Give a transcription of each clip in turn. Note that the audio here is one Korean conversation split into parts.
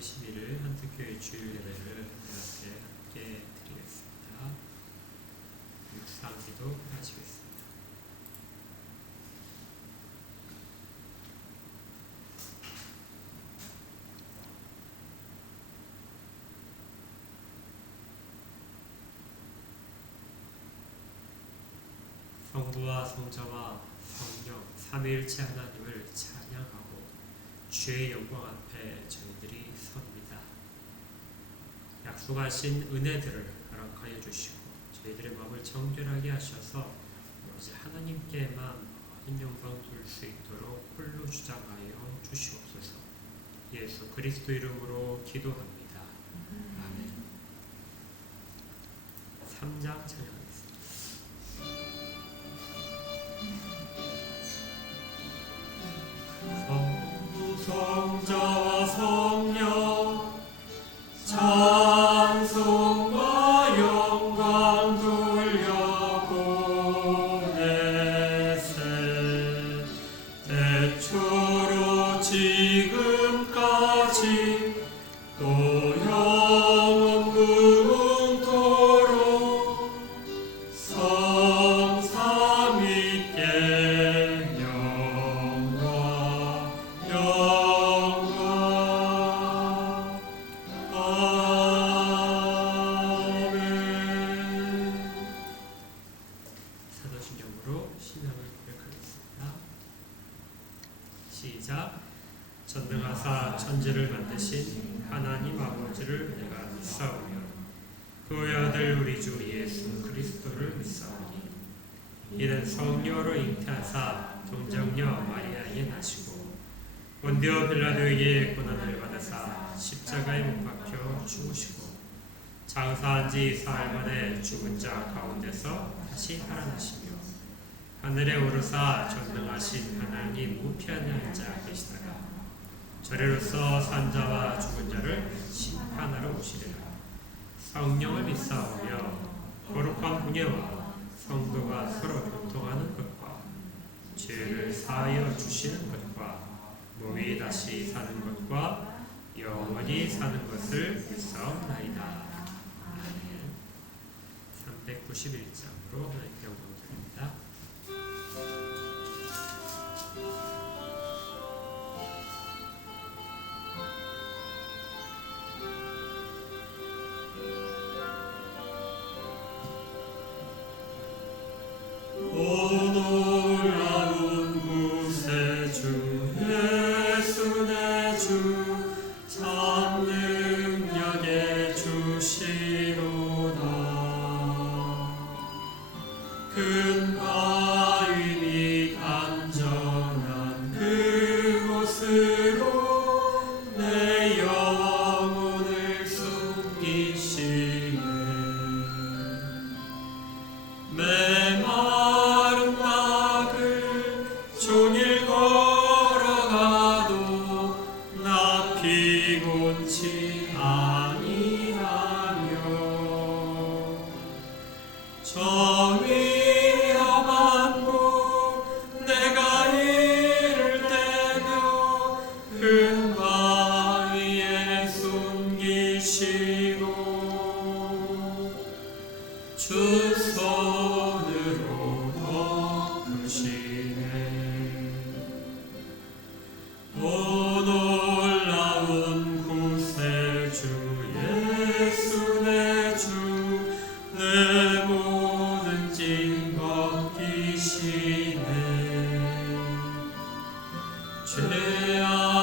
11일 한특교회 주일 예배를 함께 드리겠습니다. 묵상기도 하시겠습니다. 성부와 성자와 성령 삼위일체 하나님을 찬양하고 주의 영광 앞에 저희들이 섭니다. 약속하신 은혜들을 허락하여 주시고 저희들의 마음을 정결하게 하셔서 오로지 하나님께만 모든 영광 돌 수 있도록 홀로 주장하여 주시옵소서. 예수 그리스도 이름으로 기도합니다. 아멘. 3장 찬양하겠습니다. 성자와 성령 찬송과 영광 돌려보내세. 태초로 지금까지 또 영원 무궁토록 성삼위께 영광 아멘. 사도신경으로 신앙을 고백하겠습니다. 시작. 전능하사 천지를 만드신 하나님 아버지를 내가 믿사오며 그의 아들 우리 주 예수 그리스도를 믿사오니 이는 성령으로 잉태하사 동정녀 마리아에게 나시고 본디오 빌라도에게 고난을 받으사 십자가에 못 박혀 죽으시고 장사한 지 사흘 만에 죽은 자 가운데서 다시 살아나시며 하늘에 오르사 전능하신 하나님 우편에 앉아 계시다가 저리로서 산자와 죽은 자를 심판하러 오시리라. 성령을 믿사오며 거룩한 분예와 성도가 서로 교통하는 것과 죄를 사하여 주시는 것과 몸이 다시 사는 것과 영원히 사는 것을 믿사옵나이다. 아멘. 391장으로 하나님께 영광 드립니다.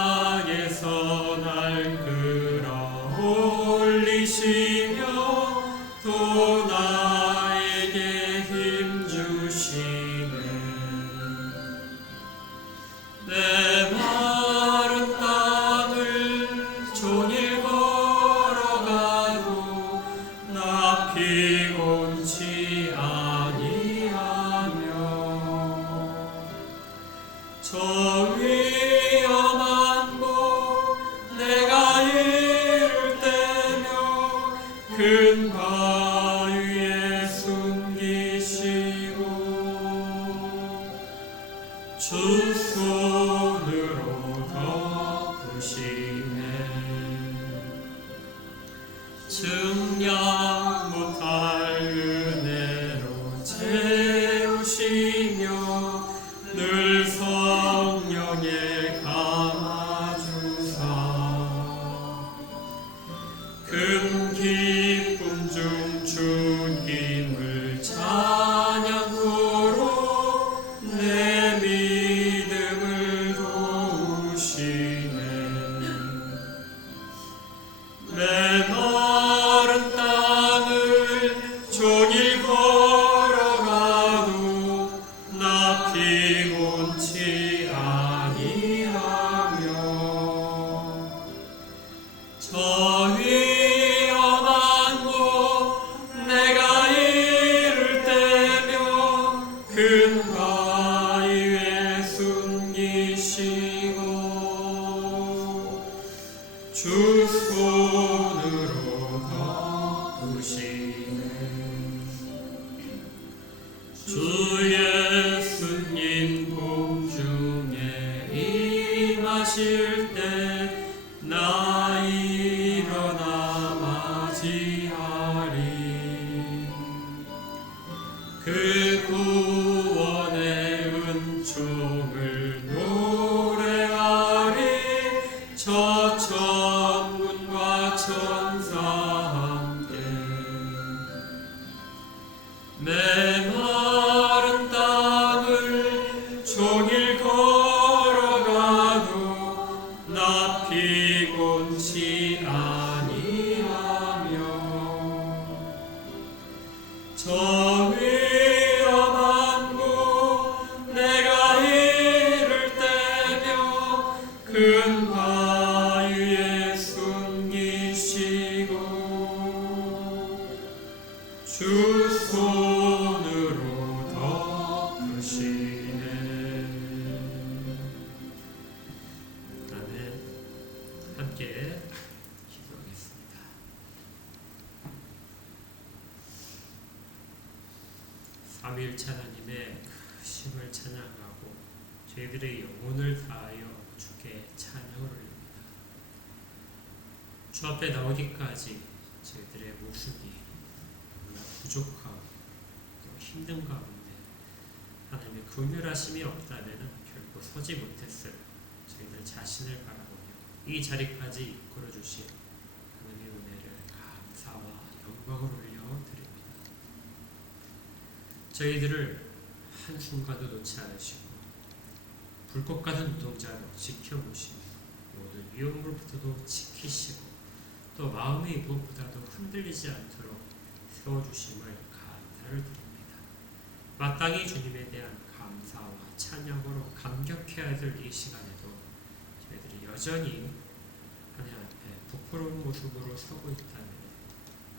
죄악에서 날 끌어올리시며 또 나에게 힘 주시네. 내 마른 땅을 종일 걸어가도 나 피곤치 아니하며 저 위험한 증량 못할 은혜로 채우시며 늘 성령에 감아주사 큰 기쁨 중 주님을 찬양토록 내 믿음을 도우시네. 메마른 땅을 종일 걸어가도 나 피곤치 아니하며 저 위험한 곳 내가 이를 때며 큰 바위에 숨기시고 주 손으로 덮으시네. 주 예수님 공중에 임하실 때 나 일어나 맞이하리. 그 구원의 은총을 노래하리. 저 천군과 천사 함께 메마른 땅을 종일 걸어가도 나 피곤치 아니하며 저 위험한 곳 내가 이를 때며 큰 바위에 숨기시고 주 손으로 덮으시네. 아멘. 함께 기도하겠습니다. 삼위일체 하나님의 크심을 찬양하고 저희들의 영혼을 다하여 주께 찬양을 올립니다. 주 앞에 나오기까지 저희들의 모습이 너무나 부족하고 또 힘든 가운데 하나님의 긍휼하심이 없다면 결코 서지 못했을 저희들 자신을 바라보며 이 자리까지 이끌어 주신 하나님의 은혜를 감사와 영광을 올려 드립니다. 저희들을 한순간도 놓지 않으시고 불꽃 같은 눈동자로 지켜보시며 모든 위험으로부터도 지키시고 또 마음의 무엇보다도 흔들리지 않도록 세워주심을 감사를 드립니다. 마땅히 주님에 대한 감사와 찬양으로 감격해야 될 이 시간에도 저희들이 여전히 하나님 앞에 부끄러운 모습으로 서고 있다면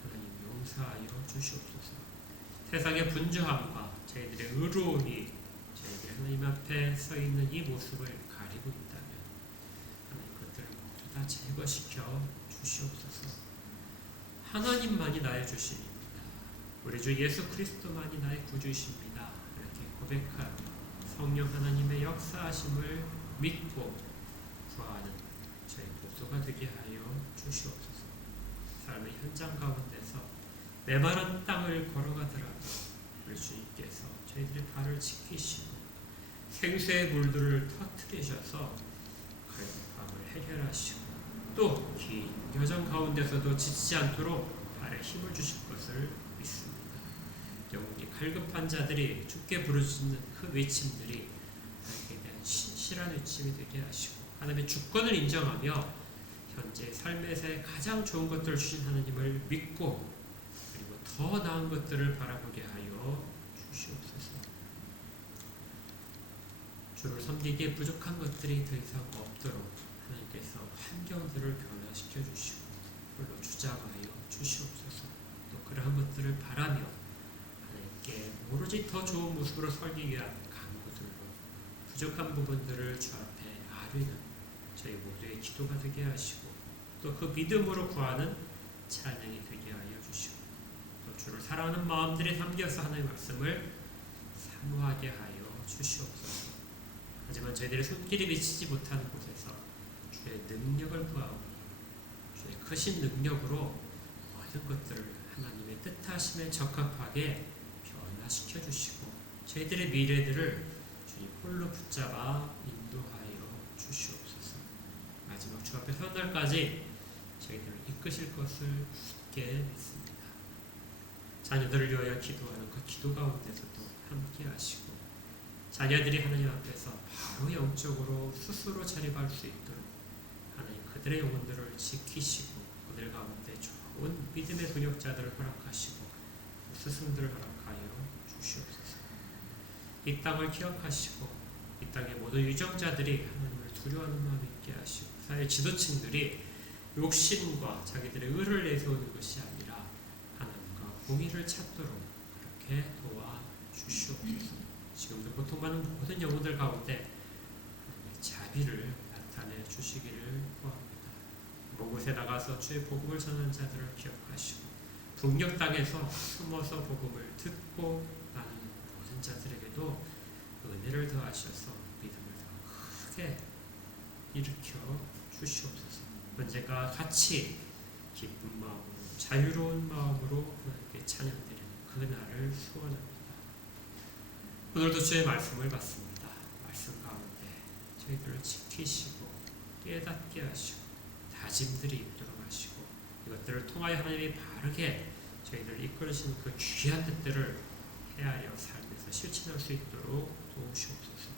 하나님 용서하여 주시옵소서. 세상의 분주함과 저희들의 의로움이 저희들이 하나님 앞에 서 있는 이 모습을 가리고 있다면 하나님 그것들을 모두 다 제거시켜 주시옵소서. 하나님만이 나의 주신입니다. 우리 주 예수 그리스도만이 나의 구주이십니다. 이렇게 고백하며 성령 하나님의 역사하심을 믿고 구하는 저희 모두가 되게 하여 주시옵소서. 삶의 현장 가운데서 메마른 땅을 걸어가더라도 우리 주님께서 저희들의 발을 지키시고 생수의 물들을 터뜨리셔서 갈급함을 해결하시고 또 긴 여정 가운데서도 지치지 않도록 발에 힘을 주실 것을 믿습니다. 영혼이 갈급한 자들이 주께 부르짖는 그 외침들이 하나님께 대한 신실한 외침이 되게 하시고 하나님의 주권을 인정하며 현재 삶에서 가장 좋은 것들을 주신 하나님을 믿고 그리고 더 나은 것들을 바라보게 하여 주시옵소서. 주를 섬기기에 부족한 것들이 더 이상 없도록 하나님께서 환경들을 변화시켜 주시고 홀로 주장하여 주시옵소서. 또 그러한 것들을 바라며 하나님께 오로지 더 좋은 모습으로 설기 위한 간구들로 부족한 부분들을 주 앞에 아뢰는 저희 모두의 기도가 되게 하시고 또 그 믿음으로 구하는 찬양이 되게 하여 주시고 또 주를 사랑하는 마음들이 담겨서 하나님의 말씀을 사모하게 하여 주시옵소서. 하지만 저희들의 손길이 미치지 못하는 곳에서 주의 능력을 구하오니 주의 크신 능력으로 모든 모든 것들을 하나님의 뜻하심에 적합하게 변화시켜 주시고 저희들의 미래들을 주님 홀로 붙잡아 인도하여 주시옵소서. 마지막 주 앞에 선 날까지 저희들을 이끄실 것을 굳게 믿습니다. 자녀들을 위하여 기도하는 그 기도 가운데서도 함께 하시고 자녀들이 하나님 앞에서 바로 영적으로 스스로 자립할 수 있도록 하나님 그들의 영혼들을 지키시고 그들 가운데 좋은 믿음의 동역자들을 허락하시고 스승들을 허락하여 주시옵소서. 이 땅을 기억하시고 이 땅의 모든 유정자들이 하나님을 두려워하는 마음 있게 하시고 사회 지도층들이 욕심과 자기들의 의를 내세우는 것이 아니라 하나님과 공의를 찾도록 그렇게 도와주시옵소서. 지금도 고통받는 모든 영혼들 가운데 하나님의 자비를 나타내 주시기를 구합니다. 먼 곳에 나가서 주의 복음을 전하는 자들을 기억하시고 북녘 땅에서 숨어서 복음을 듣고 나누는 모든 자들에게도 은혜를 더하셔서 믿음을 더 크게 일으켜 주시옵소서. 언젠가 같이 기쁜 마음으로 자유로운 마음으로 하나님께 찬양드리는 그날을 소원합니다. 오늘도 주의 말씀을 받습니다. 말씀 가운데 저희들을 지키시고 깨닫게 하시고 다짐들이 있도록 하시고 이것들을 통하여 하나님이 바르게 저희들을 이끌으시는 그 귀한 뜻들을 헤아려 삶에서 실천할 수 있도록 도우시옵소서.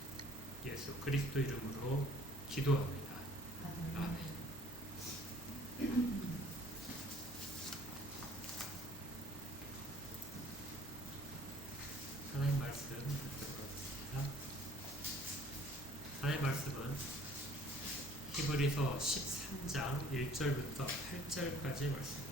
예수 그리스도 이름으로 기도합니다. 아멘. 하나님 말씀 들어갑니다. 하나님 말씀은 히브리서 13장 1절부터 8절까지의 말씀입니다.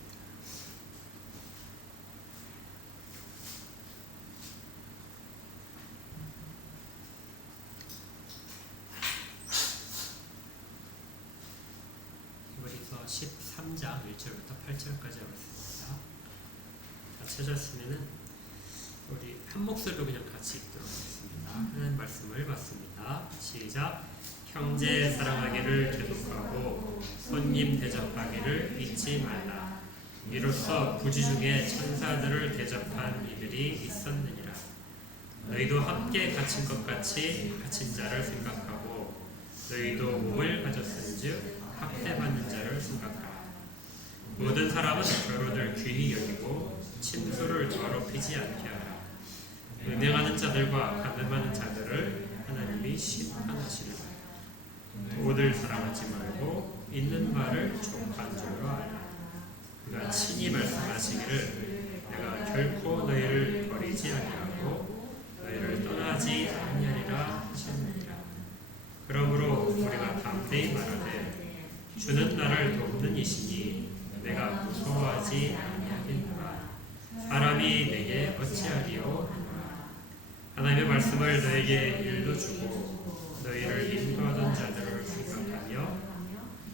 히브리서 13장 1절부터 8절까지의 말씀입니다. 다 찾았으면은 우리 한 목소리로 그냥 같이 읽도록 하겠습니다. 하나님 말씀을 받습니다. 시작. 형제 사랑하기를 계속하고 손님 대접하기를 잊지 말라. 이로써 부지 중에 천사들을 대접한 이들이 있었느니라. 너희도 함께 갇힌 것 같이 갇힌 자를 생각하고 너희도 몸을 가졌은즉 학대받는 자를 생각하라. 모든 사람은 결혼을 귀히 여기고 친구를 더럽히지 않게 하라. 은행하는 자들과 간음하는 자들을 하나님이 심판하시리라. 돈을 사랑하지 말고 있는 말을 족한 줄로 알라. 그가 친히 말씀하시기를 내가 결코 너희를 버리지 아니하고 너희를 떠나지 아니하리라 하셨느니라. 그러므로 우리가 담대히 말하되 주는 나를 돕는 이시니 내가 무서워하지 아니하겠노라. 사람이 내게 어찌하리요. 하나님의 말씀을 너에게 일러주고 너희를 인도하던 자들을 생각하며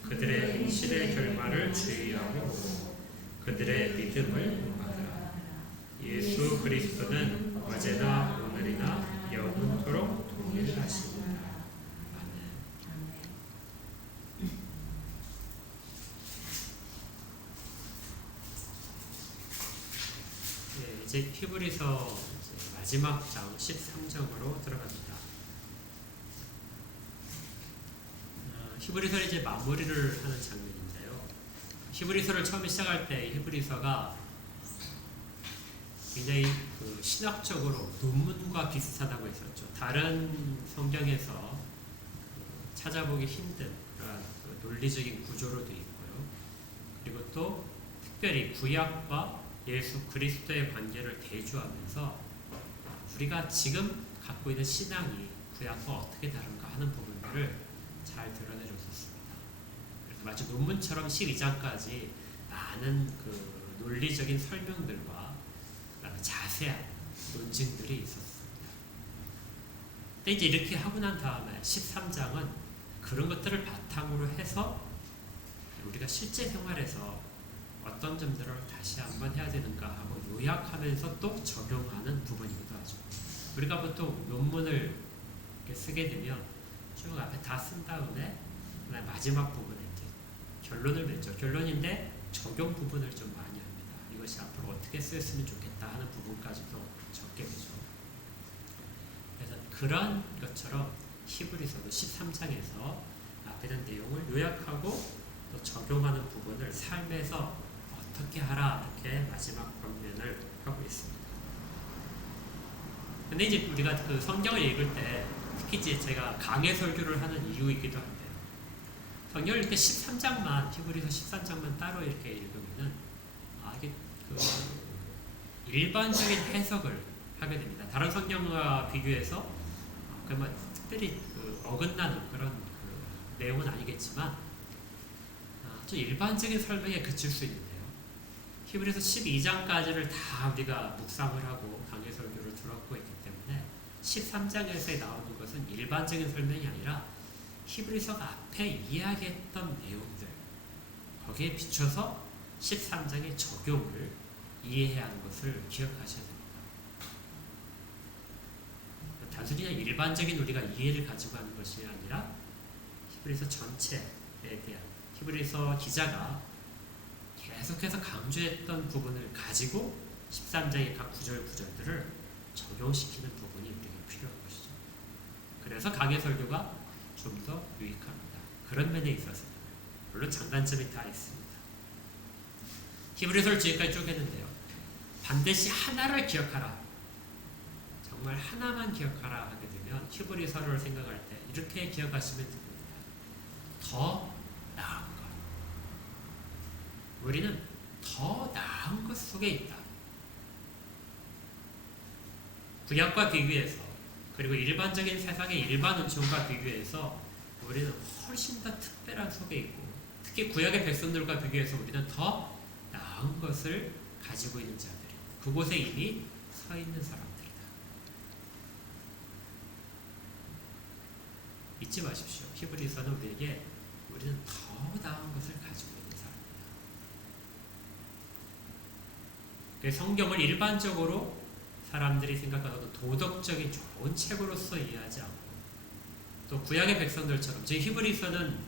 그들의 행실의 결말을 주의하고 그들의 믿음을 받으라. 예수 그리스도는 어제나 오늘이나 영원토록 동일하십니다. 아멘. 네, 이제 히브리서 마지막 장 13장으로 들어갑니다. 히브리서를 이제 마무리를 하는 장면인데요. 히브리서를 처음에 시작할 때 히브리서가 굉장히 그 신학적으로 논문과 비슷하다고 했었죠. 다른 성경에서 찾아보기 힘든 그런 논리적인 구조로 되어 있고요. 그리고 또 특별히 구약과 예수 그리스도의 관계를 대조하면서 우리가 지금 갖고 있는 신앙이 구약과 어떻게 다른가 하는 부분들을 잘 드러내줬었습니다. 그래서 마치 논문처럼 12장까지 많은 그 논리적인 설명들과 그다음에 자세한 논증들이 있었습니다. 근데 이제 이렇게 하고 난 다음에 13장은 그런 것들을 바탕으로 해서 우리가 실제 생활에서 어떤 점들을 다시 한번 해야 되는가 하고 요약하면서 또 적용하는 부분이기도 하죠. 우리가 보통 논문을 이렇게 쓰게 되면 쭉 앞에 다 쓴 다음에 마지막 부분에 이제 결론을 맺죠. 결론인데 적용 부분을 좀 많이 합니다. 이것이 앞으로 어떻게 쓰였으면 좋겠다 하는 부분까지도 적게 되죠. 그래서 그런 것처럼 히브리서도 13장에서 앞에 있는 내용을 요약하고 또 적용하는 부분을 삶에서 어떻게 하라 이렇게 마지막 권면을 하고 있습니다. 근데 이제 우리가 그 성경을 읽을 때 특히 이제 제가 강해 설교를 하는 이유이기도 한데요. 성경을 읽을 때 13장만 히브리서 13장만 따로 이렇게 읽으면은 이게 그 일반적인 해석을 하게 됩니다. 다른 성경과 비교해서 그러면 특별히 그 어긋나는 그런 그 내용은 아니겠지만 좀 일반적인 설명에 그칠 수 있는데요. 히브리서 12장까지를 다 우리가 묵상을 하고 강해 설교를 들었고 있기 때문에 13장에서 나오는 것은 일반적인 설명이 아니라 히브리서가 앞에 이야기했던 내용들 거기에 비춰서 13장의 적용을 이해해야 하는 것을 기억하셔야 됩니다. 단순히 그냥 일반적인 우리가 이해를 가지고 하는 것이 아니라 히브리서 전체에 대한 히브리서 기자가 계속해서 강조했던 부분을 가지고 13장의 각 구절들을 적용시키는 부분이 우리에게 필요한 것이죠. 그래서 강해 설교가 좀 더 유익합니다. 그런 면에 있어서 물론 장단점이 다 있습니다. 히브리서를 지금까지 쭉 했는데요. 반드시 하나를 기억하라. 정말 하나만 기억하라 하게 되면 히브리서를 생각할 때 이렇게 기억하시면 됩니다. 더 나은 것. 우리는 더 나은 것 속에 있다. 구약과 비교해서 그리고 일반적인 세상의 일반 은총과 비교해서 우리는 훨씬 더 특별한 속에 있고 특히 구약의 백성들과 비교해서 우리는 더 나은 것을 가지고 있는 자들이 그곳에 이미 서 있는 사람들이다. 잊지 마십시오. 히브리서는 우리에게 우리는 더 나은 것을 가지고 있는 사람이다. 성경을 일반적으로 사람들이 생각하는 도덕적인 좋은 책으로서 이해하지 않고 또 구약의 백성들처럼 즉 히브리서는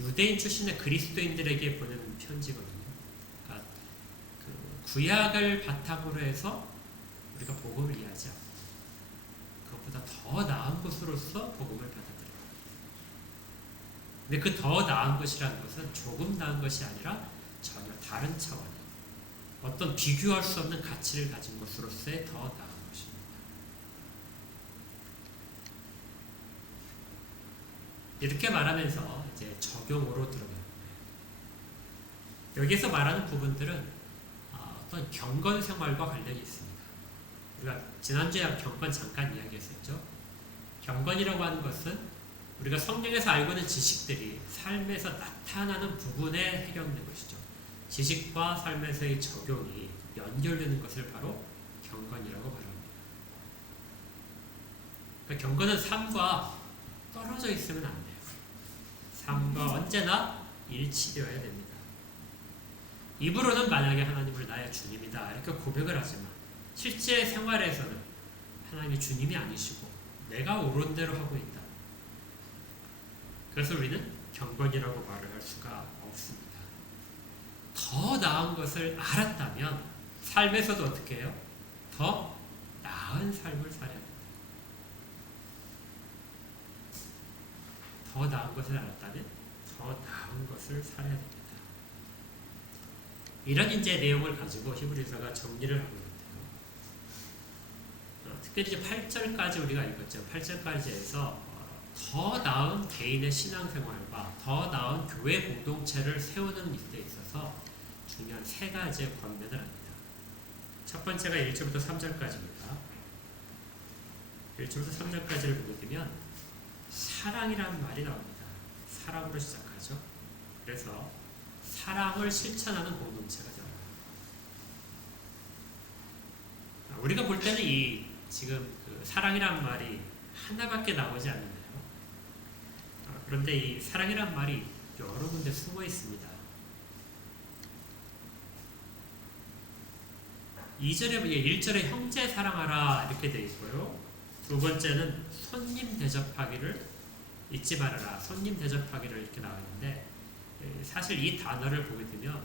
유대인 출신의 그리스도인들에게 보내는 편지거든요. 그러니까 그 구약을 바탕으로 해서 우리가 복음을 이해하지 않고 그것보다 더 나은 것으로서 복음을 받아들여요. 근데 그 더 나은 것이라는 것은 조금 나은 것이 아니라 전혀 다른 차원의 어떤 비교할 수 없는 가치를 가진 것으로서의 더 나은 것입니다. 이렇게 말하면서 이제 적용으로 들어갑니다. 여기서 말하는 부분들은 어떤 경건 생활과 관련이 있습니다. 우리가 지난주에 경건 잠깐 이야기했었죠. 경건이라고 하는 것은 우리가 성경에서 알고 있는 지식들이 삶에서 나타나는 부분에 해당되는 것이죠. 지식과 삶에서의 적용이 연결되는 것을 바로 경건이라고 말합니다. 그러니까 경건은 삶과 떨어져 있으면 안 돼요. 삶과 언제나 일치되어야 됩니다. 입으로는 만약에 하나님을 나의 주님이다 이렇게 고백을 하지만 실제 생활에서는 하나님이 주님이 아니시고 내가 옳은 대로 하고 있다. 그래서 우리는 경건이라고 말을 할 수가 없습니다. 더 나은 것을 알았다면 삶에서도 어떻게 해요? 더 나은 삶을 살아야 됩니다. 더 나은 것을 알았다면 더 나은 것을 살아야 됩니다. 이런 이제 내용을 가지고 히브리서가 정리를 하고 있는데요. 특별히 이제 8절까지 우리가 읽었죠. 8절까지에서 더 나은 개인의 신앙생활과 더 나은 교회 공동체를 세우는 데 있어서 중요한 세 가지의 권면을 합니다. 첫 번째가 1절부터 3절까지입니다. 1절부터 3절까지를 보게 되면 사랑이라는 말이 나옵니다. 사랑으로 시작하죠. 그래서 사랑을 실천하는 공동체가 됩니다. 우리가 볼 때는 이 지금 그 사랑이라는 말이 하나밖에 나오지 않는데요. 그런데 이 사랑이라는 말이 여러 군데 숨어 있습니다. 1절에 형제 사랑하라 이렇게 되어 있고요. 두 번째는 손님 대접하기를 잊지 말아라. 손님 대접하기를 이렇게 나와 있는데 사실 이 단어를 보게 되면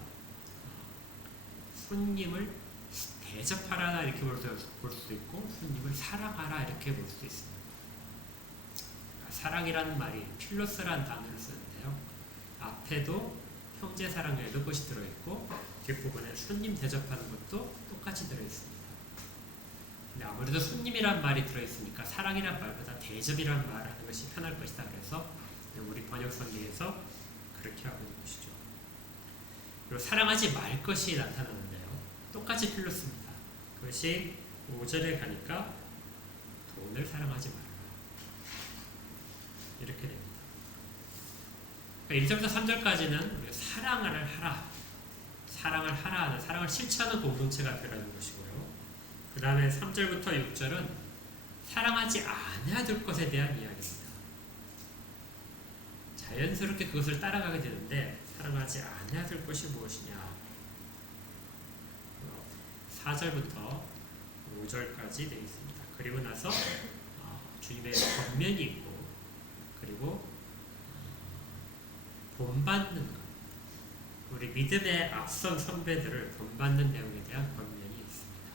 손님을 대접하라 이렇게 볼 수도 있고 손님을 사랑하라 이렇게 볼 수도 있습니다. 사랑이라는 말이 필로스라는 단어를 쓰는데요. 앞에도 형제 사랑에도 것이 들어있고 뒷부분에 손님 대접하는 것도 똑같이 들어있습니다. 근데 아무래도 손님이란 말이 들어있으니까 사랑이란 말보다 대접이란 말을 하는 것이 편할 것이다. 그래서 우리 번역 성경에서 그렇게 하고 있는 것이죠. 그리고 사랑하지 말 것이 나타나는데요. 똑같이 필로스입니다. 그것이 5절에 가니까 돈을 사랑하지 말라. 이렇게 됩니다. 그러니까 1절부터 3절까지는 우리가 사랑을 하라 하는 사랑을 실천하는 공동체가 되라는 것이고요. 그 다음에 3절부터 6절은 사랑하지 않아야 될 것에 대한 이야기입니다. 자연스럽게 그것을 따라가게 되는데 사랑하지 않아야 될 것이 무엇이냐. 4절부터 5절까지 되어 있습니다. 그리고 나서 주님의 권면이 있고 그리고 본받는 것, 우리 믿음의 앞선 선배들을 본받는 내용에 대한 권면이 있습니다.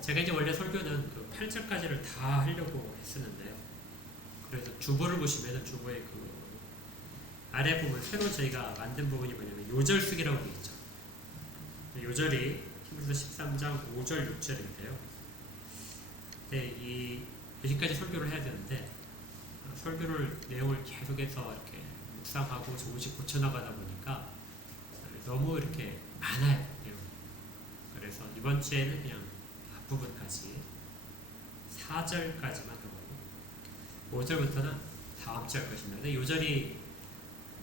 제가 이제 원래 설교는 그 8절까지를 다 하려고 했었는데요. 그래서 주보를 보시면 주보의 그 아래 부분, 새로 저희가 만든 부분이 뭐냐면 요절쓰기라고 되어 있죠. 요절이 히브리서 13장 5절 6절인데요. 여기까지 설교를 해야 되는데 설교를 내용을 계속해서 이렇게 묵상하고 조금씩 고쳐나가다 보니까 너무 이렇게 많아요. 내용이. 그래서 이번 주에는 그냥 앞부분까지 4절까지만 하고 5절부터는 다음 주 할 것입니다. 근데 요절이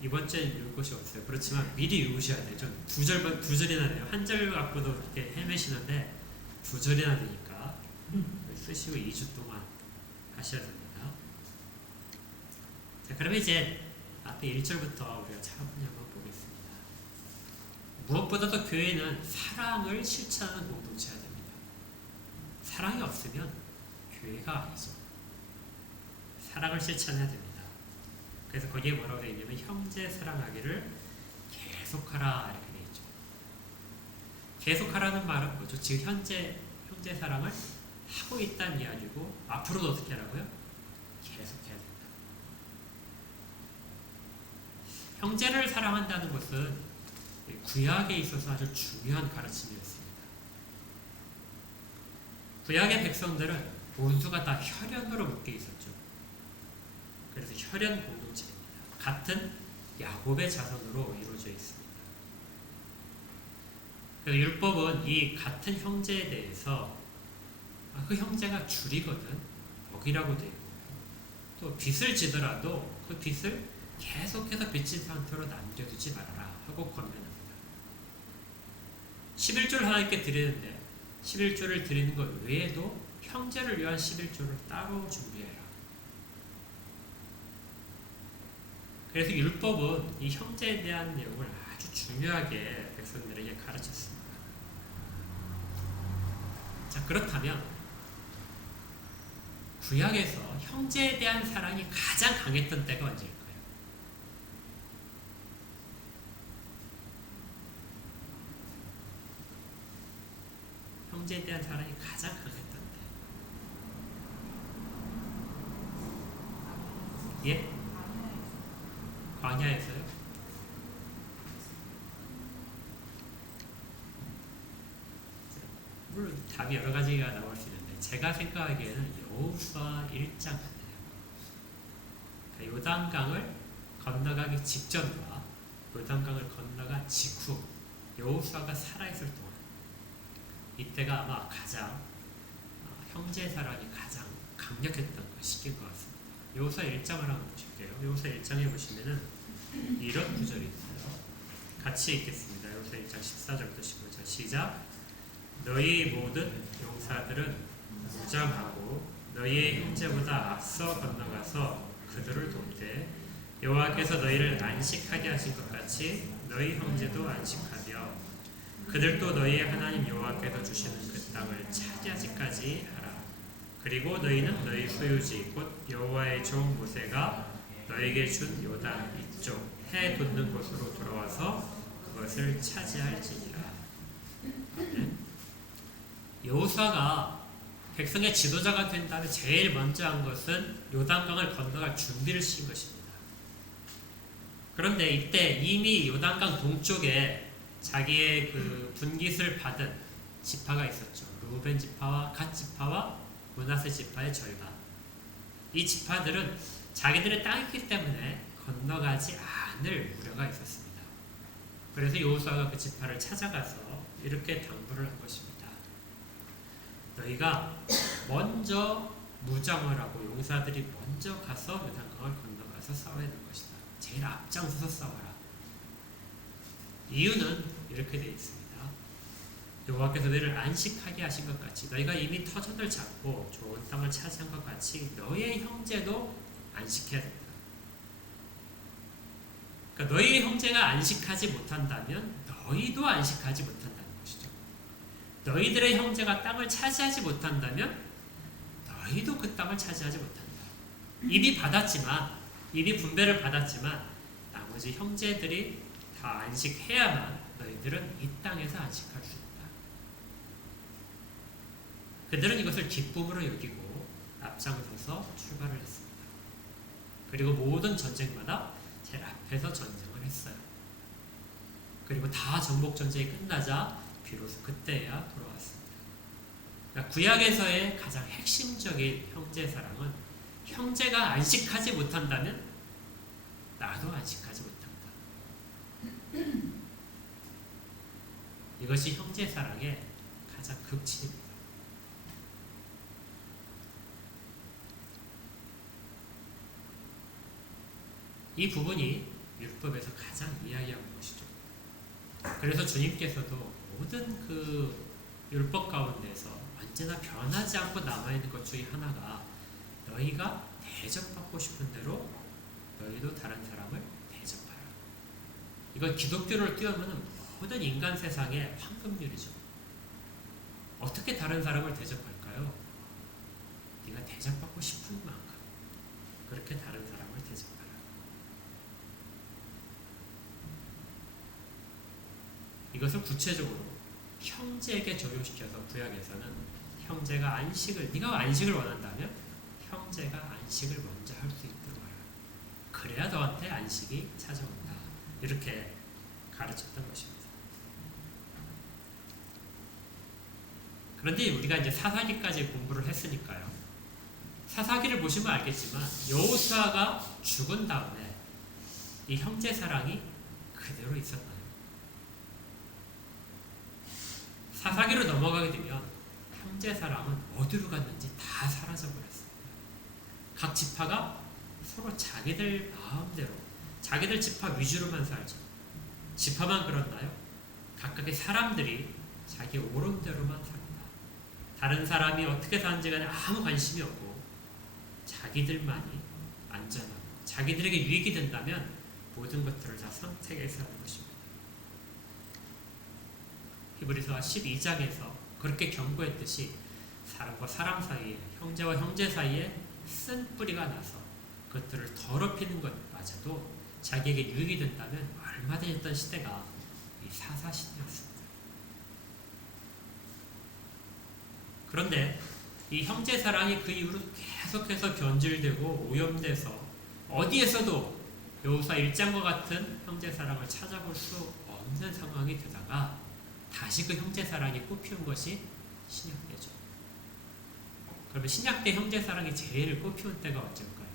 이번 주에 읽을 것이 없어요. 그렇지만 미리 읽으셔야 돼요. 좀 두 절이나 돼요. 한 절 갖고도 이렇게 헤매시는데 두 절이나 되니까 쓰시고 2주 동안 하셔야 됩니다. 자, 그러면 이제 앞에 1절부터 우리가 차분히 한번 보겠습니다. 무엇보다도 교회는 사랑을 실천하는 공동체가 됩니다. 사랑이 없으면 교회가 아니죠. 사랑을 실천해야 됩니다. 그래서 거기에 뭐라고 되어 있냐면 형제 사랑하기를 계속하라 이렇게 되어 있죠. 계속하라는 말은 뭐죠? 지금 형제 사랑을 하고 있다는 이야기고 앞으로도 어떻게 하라고요? 계속해야 된다. 형제를 사랑한다는 것은 구약에 있어서 아주 중요한 가르침이었습니다. 구약의 백성들은 모두가 다 혈연으로 묶여 있었죠. 그래서 혈연 공동체입니다. 같은 야곱의 자손으로 이루어져 있습니다. 그래서 율법은 이 같은 형제에 대해서 그 형제가 줄이거든 먹이라고 되어 있고 또 빚을 지더라도 그 빚을 계속해서 빚진 상태로 남겨두지 말아라 하고 권면합니다. 11조를 하나님께 드리는데 11조를 드리는 것 외에도 형제를 위한 11조를 따로 준비해라. 그래서 율법은 이 형제에 대한 내용을 아주 중요하게 백성들에게 가르쳤습니다. 자, 그렇다면 구약에서 형제에 대한 사랑이 가장 강했던 때가 언제일까요? 형제에 대한 사랑이 가장 강했던 때. 예? 광야에서요? 물론 답이 여러 가지가 나올 수 있는데 제가 생각하기에는 여호수아 1장 같아요. 그러니까 요단강을 건너가기 직전과 요단강을 건너간 직후 여호수아가 살아있을 동안 이때가 아마 가장 형제 사랑이 가장 강력했던 시기인 것 같습니다. 여호수아 1장을 한번 보실게요. 여호수아 1장에 보시면은 이런 구절이 있어요. 같이 읽겠습니다. 여호수아 1장 14절부터 15절 시작. 너희 모든 용사들은 무장하고 너희의 형제보다 앞서 건너가서 그들을 돕되 여호와께서 너희를 안식하게 하신 것 같이 너희 형제도 안식하며 그들도 너희의 하나님 여호와께서 주시는 그 땅을 차지하기까지 하라. 그리고 너희는 너희 소유지 곧 여호와의 종 모세가 너에게 준 요단 이쪽 해 돋는 곳으로 돌아와서 그것을 차지할지니라. 네. 여호수아가 백성의 지도자가 된 다음에 제일 먼저 한 것은 요단강을 건너갈 준비를 시킨 것입니다. 그런데 이때 이미 요단강 동쪽에 자기의 그 분깃을 받은 지파가 있었죠. 루벤 지파와 갓 지파와 므낫세 지파의 절반. 이 지파들은 자기들의 땅이기 때문에 건너가지 않을 우려가 있었습니다. 그래서 여호수아가 그 지파를 찾아가서 이렇게 당부를 한 것입니다. 너희가 먼저 무장을 하고 용사들이 먼저 가서 요단강을 건너가서 싸워야 될 것이다. 제일 앞장서서 싸워라. 이유는 이렇게 되어 있습니다. 여호와께서 너희를 안식하게 하신 것 같이 너희가 이미 터전을 잡고 좋은 땅을 차지한 것 같이 너희의 형제도 안식해야 된다. 그러니까 너희의 형제가 안식하지 못한다면 너희도 안식하지 못한다는 것이죠. 너희들의 형제가 땅을 차지하지 못한다면 너희도 그 땅을 차지하지 못한다. 이미 받았지만, 이미 분배를 받았지만 나머지 형제들이 다 안식해야만 너희들은 이 땅에서 안식할 수 있다. 그들은 이것을 기쁨으로 여기고 앞장서서 출발을 했습니다. 그리고 모든 전쟁마다 제일 앞에서 전쟁을 했어요. 그리고 다 정복전쟁이 끝나자 비로소 그때야 돌아왔습니다. 그러니까 구약에서의 가장 핵심적인 형제사랑은 형제가 안식하지 못한다면 나도 안식하지 못한다. 이것이 형제사랑의 가장 극치입니다. 이 부분이 율법에서 가장 이야기하는 것이죠. 그래서 주님께서도 모든 그 율법 가운데서 언제나 변하지 않고 남아있는 것 중에 하나가 너희가 대접받고 싶은 대로 너희도 다른 사람을 대접하라. 이건 기독교를 뛰어넘는 모든 인간 세상의 황금률이죠. 어떻게 다른 사람을 대접할까요? 네가 대접받고 싶은 만큼 그렇게 다른 사람을 대접하라. 이것을 구체적으로 형제에게 적용시켜서 구약에서는 형제가 안식을, 네가 안식을 원한다면 형제가 안식을 먼저 할 수 있도록 하라. 그래야 너한테 안식이 찾아온다. 이렇게 가르쳤던 것입니다. 그런데 우리가 이제 사사기까지 공부를 했으니까요. 사사기를 보시면 알겠지만 여호수아가 죽은 다음에 이 형제 사랑이 그대로 있었나요? 사사기로 넘어가게 되면 형제 사랑은 어디로 갔는지 다 사라져버렸습니다. 각 지파가 서로 자기들 마음대로 자기들 지파 위주로만 살죠. 지파만 그렇나요? 각각의 사람들이 자기 오른대로만 삽니다. 다른 사람이 어떻게 사는지 간에 아무 관심이 없고 자기들만이 안전하고 자기들에게 유익이 된다면 모든 것들을 다 선택해서 하는 것입니다. 히브리서 12장에서 그렇게 경고했듯이 사람과 사람 사이에 형제와 형제 사이에 쓴 뿌리가 나서 그것들을 더럽히는 것마저도 자기에게 유익이 된다면 얼마든지 했던 시대가 이 사사시대였습니다. 그런데 이 형제 사랑이 그 이후로 계속해서 변질되고 오염돼서 어디에서도 여호수아 1장과 같은 형제 사랑을 찾아볼 수 없는 상황이 되다가 다시 그 형제 사랑이 꽃피운 것이 신약때죠. 그러면 신약때 형제 사랑이 제일 꽃피운 때가 언제일까요?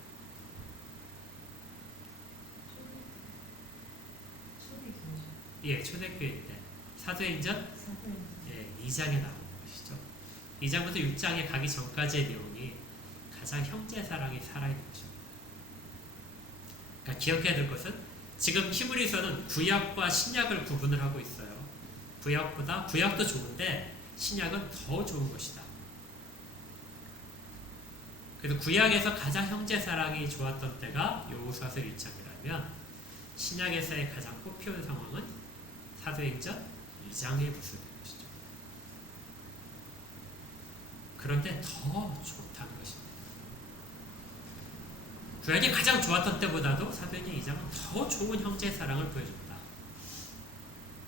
예, 초대교회 때 사도행전 2장에 나오는 것이죠. 2장부터 6장에 가기 전까지의 내용이 가장 형제 사랑이 살아있는 것입니다. 그러니까 기억해야 될 것은 지금 히브리서는 구약과 신약을 구분을 하고 있어요. 구약도 좋은데 신약은 더 좋은 것이다. 그래서 구약에서 가장 형제 사랑이 좋았던 때가 여호수아서 1장이라면 신약에서의 가장 꽃피운 상황은 사도행전 2장의 모습인 것이죠. 그런데 더 좋다는 것입니다. 구약이 가장 좋았던 때보다도 사도행전 2장은 더 좋은 형제 사랑을 보여줍니다.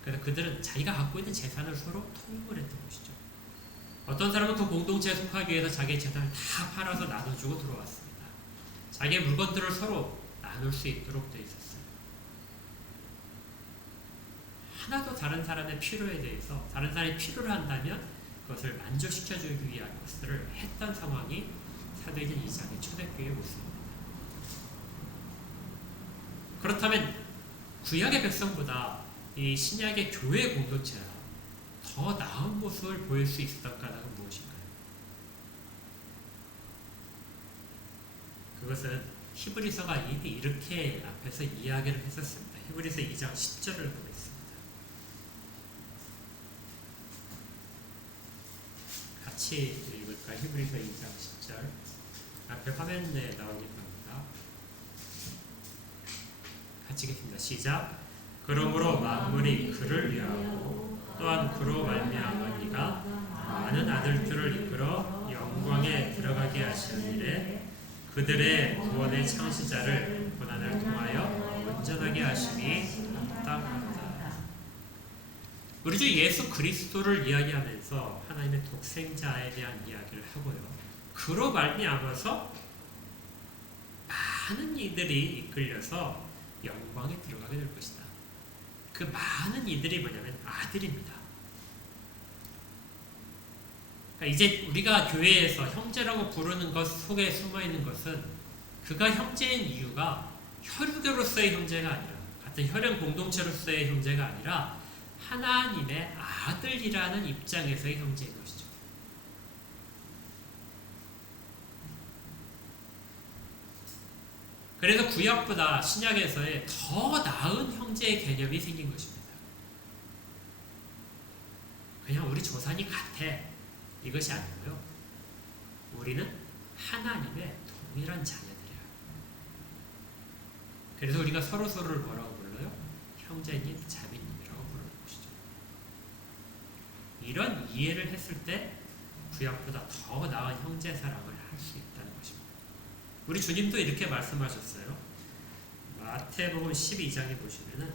그래서 그들은 자기가 갖고 있는 재산을 서로 통용을 했던 것이죠. 어떤 사람은 그 공동체에 속하기 위해서 자기의 재산을 다 팔아서 나눠주고 들어왔습니다. 자기의 물건들을 서로 나눌 수 있도록 되어 있었어요. 하나도 다른 사람의 필요에 대해서 다른 사람이 필요를 한다면 그것을 만족시켜주기 위한 것들을 했던 상황이 사도행전 2장의 초대교회의 모습입니다. 그렇다면 구약의 백성보다 이 신약의 교회 공동체가 더 나은 모습을 보일 수 있었던 까닭은 무엇인가요? 그것은 히브리서가 이미 이렇게 앞에서 이야기를 했었습니다. 히브리서 2장 10절을 보겠습니다. 같이 읽을까? 히브리서 2장 10절 앞에 화면에 나오긴 합니다. 같이 읽겠습니다. 시작. 그러므로 만물이 그를 위하고 또한 그로 말미암아 이가 많은 아들들을 이끌어 영광에 들어가게 하시는 일에 그들의 구원의 창시자를 고난을 통하여 온전하게 하심이 마땅하다. 우리 주 예수 그리스도를 이야기하면서 하나님의 독생자에 대한 이야기를 하고요. 그로 말미암아서 많은 이들이 이끌려서 영광에 들어가게 될 것이다. 그 많은 이들이 뭐냐면 아들입니다. 그러니까 이제 우리가 교회에서 형제라고 부르는 것 속에 숨어있는 것은 그가 형제인 이유가 혈육으로서의 형제가 아니라 같은 혈연 공동체로서의 형제가 아니라 하나님의 아들이라는 입장에서의 형제인 것이죠. 그래서 구약보다 신약에서의 더 나은 형제의 개념이 생긴 것입니다. 그냥 우리 조상이 같아 이것이 아니고요. 우리는 하나님의 동일한 자녀들이야. 그래서 우리가 서로를 뭐라고 불러요? 형제님, 자매님이라고 부르는 것이죠. 이런 이해를 했을 때 구약보다 더 나은 형제 사랑을 할 수 있다는 것입니다. 우리 주님도 이렇게 말씀하셨어요. 마태복음 12장에 보시면은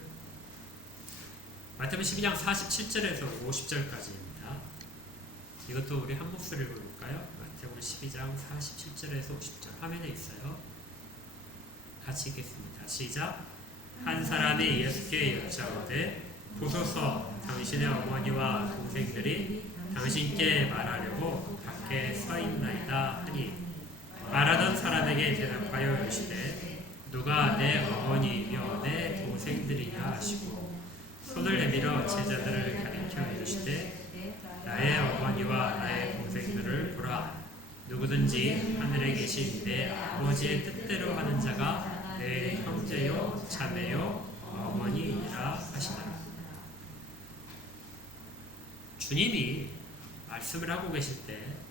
마태복음 12장 47절에서 50절까지입니다. 이것도 우리 한 목소리 읽어볼까요? 마태복음 12장 47절에서 50절 화면에 있어요. 같이 읽겠습니다. 시작. 한 사람이 예수께 여짜오되 보소서 당신의 어머니와 동생들이 당신께 말하려고 밖에 서 있나이다 하니 말하던 사람에게 대답하여 이르시되 누가 내 어머니이며 내 동생들이냐 하시고 손을 내밀어 제자들을 가리켜 이르시되 나의 어머니와 나의 동생들을 보라. 누구든지 하늘에 계신 내 아버지의 뜻대로 하는 자가 내 형제요 자매요 어머니이라 하시더라. 주님이 말씀을 하고 계실 때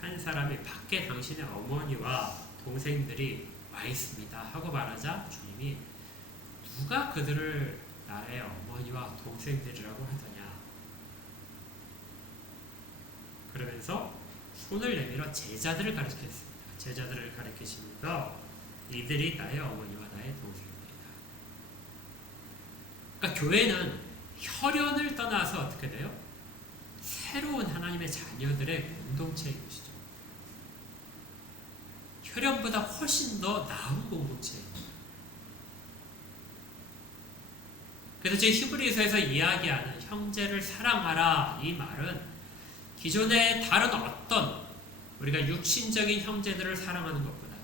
한 사람이 밖에 당신의 어머니와 동생들이 와 있습니다 하고 말하자 주님이 누가 그들을 나의 어머니와 동생들이라고 하더냐 그러면서 손을 내밀어 제자들을 가리켰습니다. 제자들을 가리키시면서 이들이 나의 어머니와 나의 동생들이다. 그러니까 교회는 혈연을 떠나서 어떻게 돼요? 새로운 하나님의 자녀들의 공동체인 것이죠. 혈연보다 훨씬 더 나은 공동체입니다. 그래서 제 히브리서에서 이야기하는 형제를 사랑하라 이 말은 기존의 다른 어떤 우리가 육신적인 형제들을 사랑하는 것보다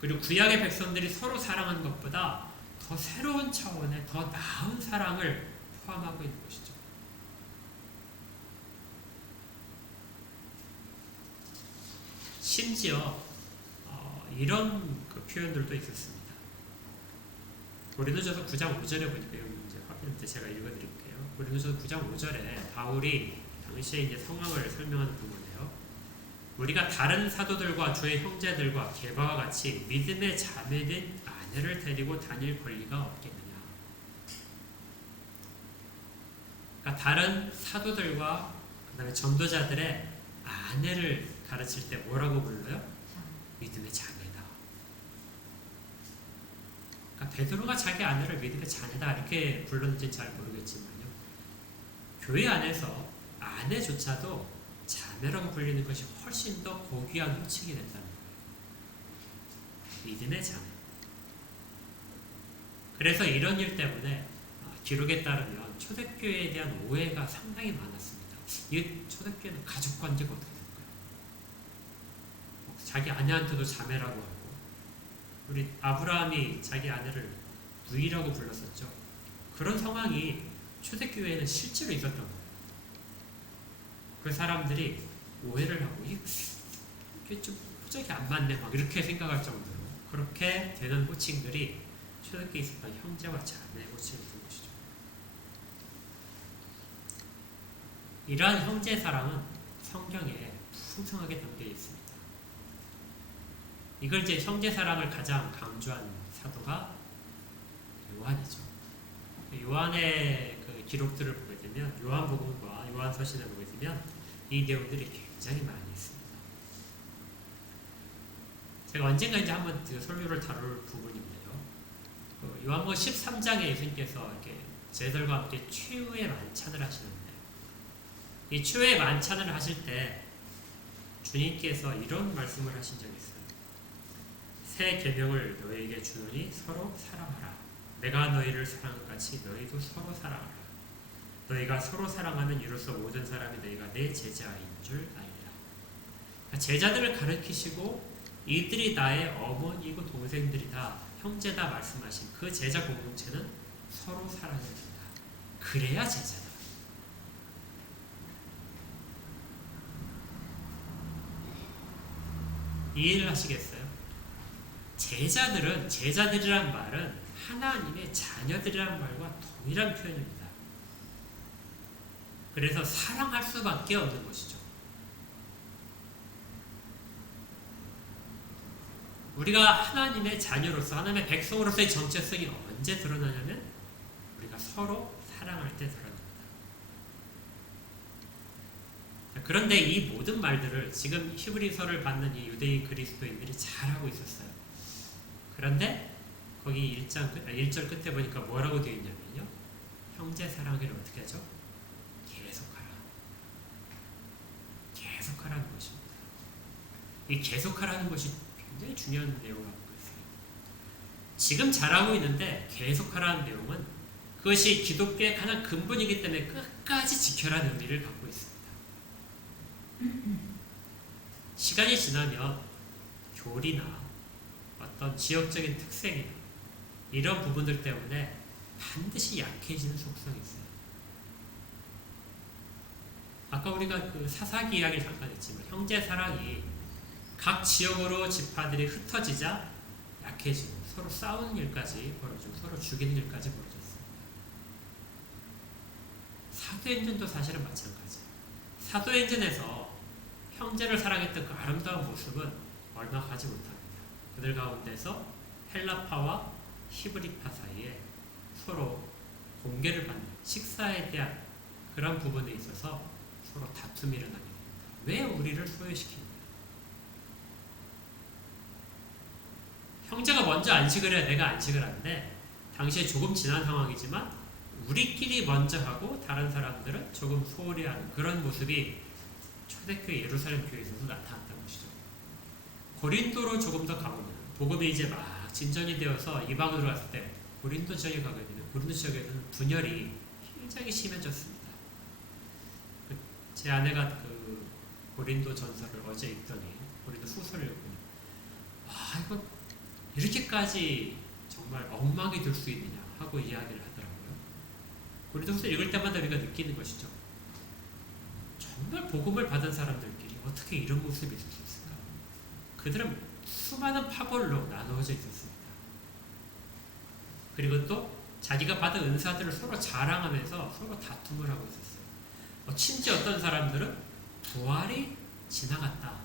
그리고 구약의 백성들이 서로 사랑하는 것보다 더 새로운 차원의 더 나은 사랑을 포함하고 있는 것이죠. 심지어 이런 그 표현들도 있었습니다. 고린도전서 9장 5절에 보니까 이제 화면 때 제가 읽어드릴게요. 고린도전서 9장 5절에 바울이 당시에 이제 상황을 설명하는 부분이에요. 우리가 다른 사도들과 주의 형제들과 게바와 같이 믿음의 자매된 아내를 데리고 다닐 권리가 없겠느냐. 그러니까 다른 사도들과 그다음에 전도자들의 아내를 가르칠 때 뭐라고 불러요? 믿음의 자매다. 그러니까 베드로가 자기 아내를 믿음의 자매다 이렇게 불렀는지는 잘 모르겠지만요. 교회 안에서 아내조차도 자매라고 불리는 것이 훨씬 더 고귀한 호칭이 된다는 거예요. 믿음의 자매. 그래서 이런 일 때문에 기록에 따르면 초대교회에 대한 오해가 상당히 많았습니다. 이 초대교회는 가족 관계가 어떻게 될까요? 자기 아내한테도 자매라고 하고, 우리 아브라함이 자기 아내를 누이라고 불렀었죠. 그런 상황이 초대교회에는 실제로 있었던 거예요. 그 사람들이 오해를 하고 이게 좀 호적이 안 맞네 막 이렇게 생각할 정도로 그렇게 되는 호칭들이 초대교회에 있었던 형제와 자매 호칭이 된 것이죠. 이러한 형제 사랑은 성경에 풍성하게 담겨 있습니다. 이걸 이제 형제 사랑을 가장 강조한 사도가 요한이죠. 요한의 그 기록들을 보게 되면, 요한복음과 요한서신을 보게 되면 이 내용들이 굉장히 많이 있습니다. 제가 언젠가 이제 한번 그 설교를 다룰 부분인데요. 그 요한복음 13장에 예수님께서 이렇게 제자들과 함께 최후의 만찬을 하시는데, 이 최후의 만찬을 하실 때 주님께서 이런 말씀을 하신 적이 있어요. 새 계명을 너희에게 주노니 서로 사랑하라. 내가 너희를 사랑한 것 같이 너희도 서로 사랑하라. 너희가 서로 사랑하면 이로써 모든 사람이 너희가 내 제자인 줄 알리라. 그러니까 제자들을 가르치시고 이들이 나의 어머니고 동생들이다, 형제다 말씀하신 그 제자 공동체는 서로 사랑해야 된다. 그래야 제자다. 이해를 하시겠어요? 제자들이란 말은 하나님의 자녀들이란 말과 동일한 표현입니다. 그래서 사랑할 수밖에 없는 것이죠. 우리가 하나님의 자녀로서, 하나님의 백성으로서의 정체성이 언제 드러나냐면 우리가 서로 사랑할 때 드러납니다. 그런데 이 모든 말들을 지금 히브리서를 받는 이 유대인 그리스도인들이 잘하고 있었어요. 그런데 거기 1절 끝에 보니까 뭐라고 되어 있냐면요, 형제 사랑을 어떻게 하죠? 계속하라는 것입니다. 이 계속하라는 것이 굉장히 중요한 내용을 갖고 있어요. 지금 잘하고 있는데 계속하라는 내용은 그것이 기독교의 가장 근본이기 때문에 끝까지 지켜라는 의미를 갖고 있습니다. 시간이 지나면 교리나 어떤 지역적인 특색이나 이런 부분들 때문에 반드시 약해지는 속성이 있어요. 아까 우리가 그 사사기 이야기를 잠깐 했지만 형제 사랑이 각 지역으로 지파들이 흩어지자 약해지고 서로 싸우는 일까지 벌어지고 서로 죽이는 일까지 벌어졌습니다. 사도행전도 사실은 마찬가지예요. 사도행전에서 형제를 사랑했던 그 아름다운 모습은 얼마 가지 못합니다. 그들 가운데서 헬라파와 히브리파 사이에 서로 공개를 받는 식사에 대한 그런 부분에 있어서 서로 다툼이 일어나게 됩니다. 왜 우리를 소외시키느냐? 형제가 먼저 안식을 해야 내가 안식을 하는데, 당시에 조금 지난 상황이지만 우리끼리 먼저 하고 다른 사람들은 조금 소홀히 하는 그런 모습이 초대교회 예루살렘 교회에서도 나타났다는 것이죠. 고린도로 조금 더 가보면 복음이 이제 막 진전이 되어서 이방으로 갔을 때 고린도 지역에 가게 되면 고린도 지역에서는 분열이 굉장히 심해졌습니다. 제 아내가 그 고린도 전서를 어제 읽더니, 고린도 후서를 읽더니 이거 이렇게까지 정말 엉망이 될 수 있느냐 하고 이야기를 하더라고요. 고린도 후서 읽을 때마다 우리가 느끼는 것이죠. 정말 복음을 받은 사람들끼리 어떻게 이런 모습이 있을 수 있을까? 그들은 수많은 파벌로 나누어져 있었습니다. 그리고 또 자기가 받은 은사들을 서로 자랑하면서 서로 다툼을 하고 있었어요. 심지어 어떤 사람들은 부활이 지나갔다,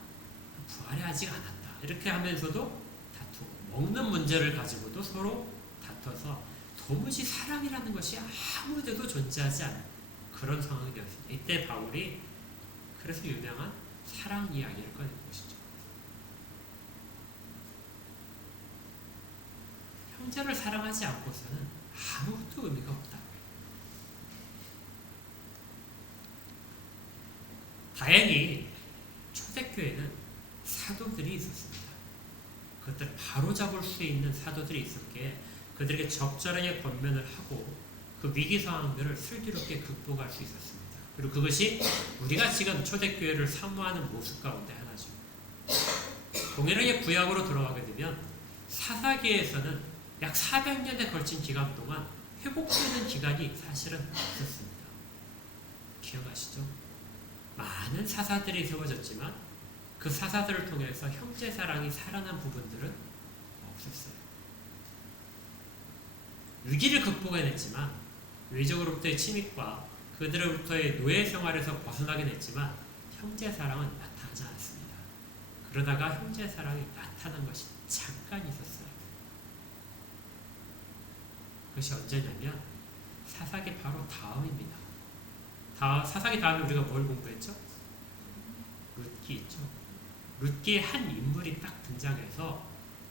부활이 아직 않았다 이렇게 하면서도 다투고, 먹는 문제를 가지고도 서로 다퉈서 도무지 사랑이라는 것이 아무 데도 존재하지 않은 그런 상황이 되었습니다. 이때 바울이 그래서 유명한 사랑 이야기를 꺼낸 것이죠. 형제를 사랑하지 않고서는 아무것도 의미가 없다. 다행히 초대교회는 사도들이 있었습니다. 그것들을 바로잡을 수 있는 사도들이 있었기에 그들에게 적절하게 권면을 하고 그 위기 상황들을 슬기롭게 극복할 수 있었습니다. 그리고 그것이 우리가 지금 초대교회를 사모하는 모습 가운데 하나죠. 동일하게 구약으로 돌아가게 되면 사사기에서는 약 400년에 걸친 기간 동안 회복되는 기간이 사실은 없었습니다. 기억하시죠? 많은 사사들이 세워졌지만 그 사사들을 통해서 형제사랑이 살아난 부분들은 없었어요. 위기를 극복해냈지만 외적으로부터의 침입과 그들로부터의 노예 생활에서 벗어나긴 했지만 형제사랑은 나타나지 않았습니다. 그러다가 형제사랑이 나타난 것이 잠깐 있었어요. 그것이 언제냐면 사사기 바로 다음입니다. 사사기 다음에 우리가 뭘 공부했죠? 룻기 있죠. 룻기의 한 인물이 딱 등장해서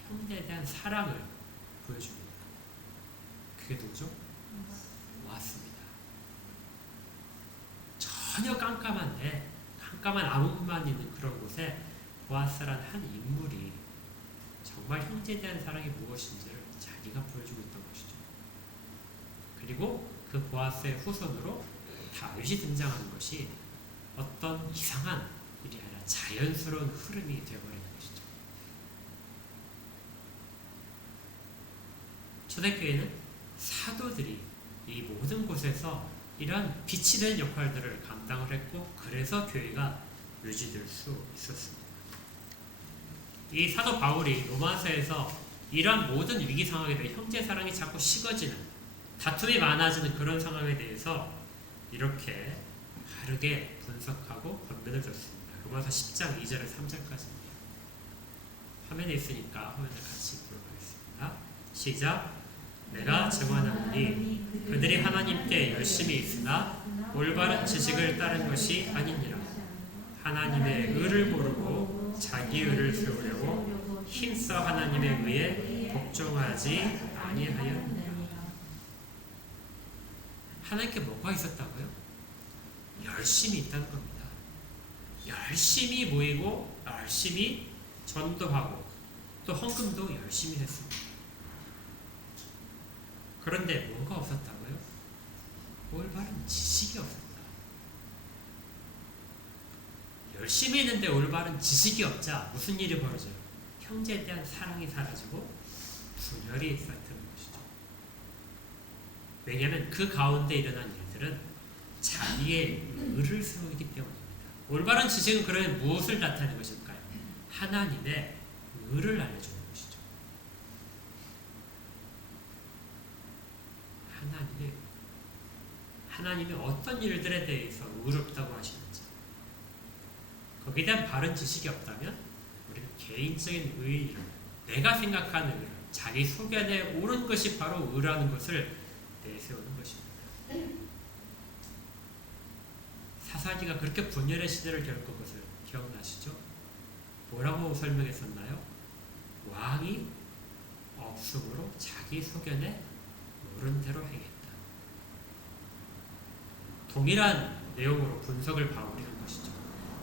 형제에 대한 사랑을 보여줍니다. 그게 누구죠? 보아스입니다. 전혀 깜깜한데 깜깜한 암흑만 있는 그런 곳에 보아스라는 한 인물이 정말 형제에 대한 사랑이 무엇인지를 자기가 보여주고 있던 것이죠. 그리고 그 보아스의 후손으로 다윗이 등장하는 것이 어떤 이상한 일이 아니라 자연스러운 흐름이 되어버리는 것이죠. 초대교회는 사도들이 이 모든 곳에서 이런 빛이 되는 역할들을 감당을 했고 그래서 교회가 유지될 수 있었습니다. 이 사도 바울이 로마서에서 이러한 모든 위기 상황에 대해 형제사랑이 자꾸 식어지는 다툼이 많아지는 그런 상황에 대해서 이렇게 바르게 분석하고 권면을 줬습니다. 로마서 10장 2절에 3절까지입니다. 화면에 있으니까 화면을 같이 보도록 하겠습니다. 시작. 내가 증언하노니 그들이 하나님께 열심히 있으나 올바른 지식을 따른 것이 아니니라. 하나님의 의를 모르고 자기 의를 세우려고 힘써 하나님의 의에 복종하지 아니하였느니라. 하나님께 뭐가 있었다고요? 열심히 있다는 겁니다. 열심히 모이고 열심히 전도하고 또 헌금도 열심히 했습니다. 그런데 뭐가 없었다고요? 올바른 지식이 없었다. 열심히 했는데 올바른 지식이 없자 무슨 일이 벌어져요? 형제에 대한 사랑이 사라지고 분열이 있었던 것이죠. 왜냐하면 그 가운데 일어난 일들은 자기의 의를 세우기 때문입니다. 올바른 지식은 그러면 무엇을 나타내는 것일까요? 하나님의 의를 알려주는 것이죠. 하나님이 어떤 일들에 대해서 의롭다고 하시는지 거기에 대한 바른 지식이 없다면 우리는 개인적인 의의를 내가 생각하는 의를 자기 소견에 옳은 것이 바로 의라는 것을 내세우는 것입니다. 사사기가 그렇게 분열의 시대를 겪은 것을 기억나시죠? 뭐라고 설명했었나요? 왕이 없음으로 자기 소견에 옳은 대로 행했다. 동일한 내용으로 분석을 바울이 한 것이죠.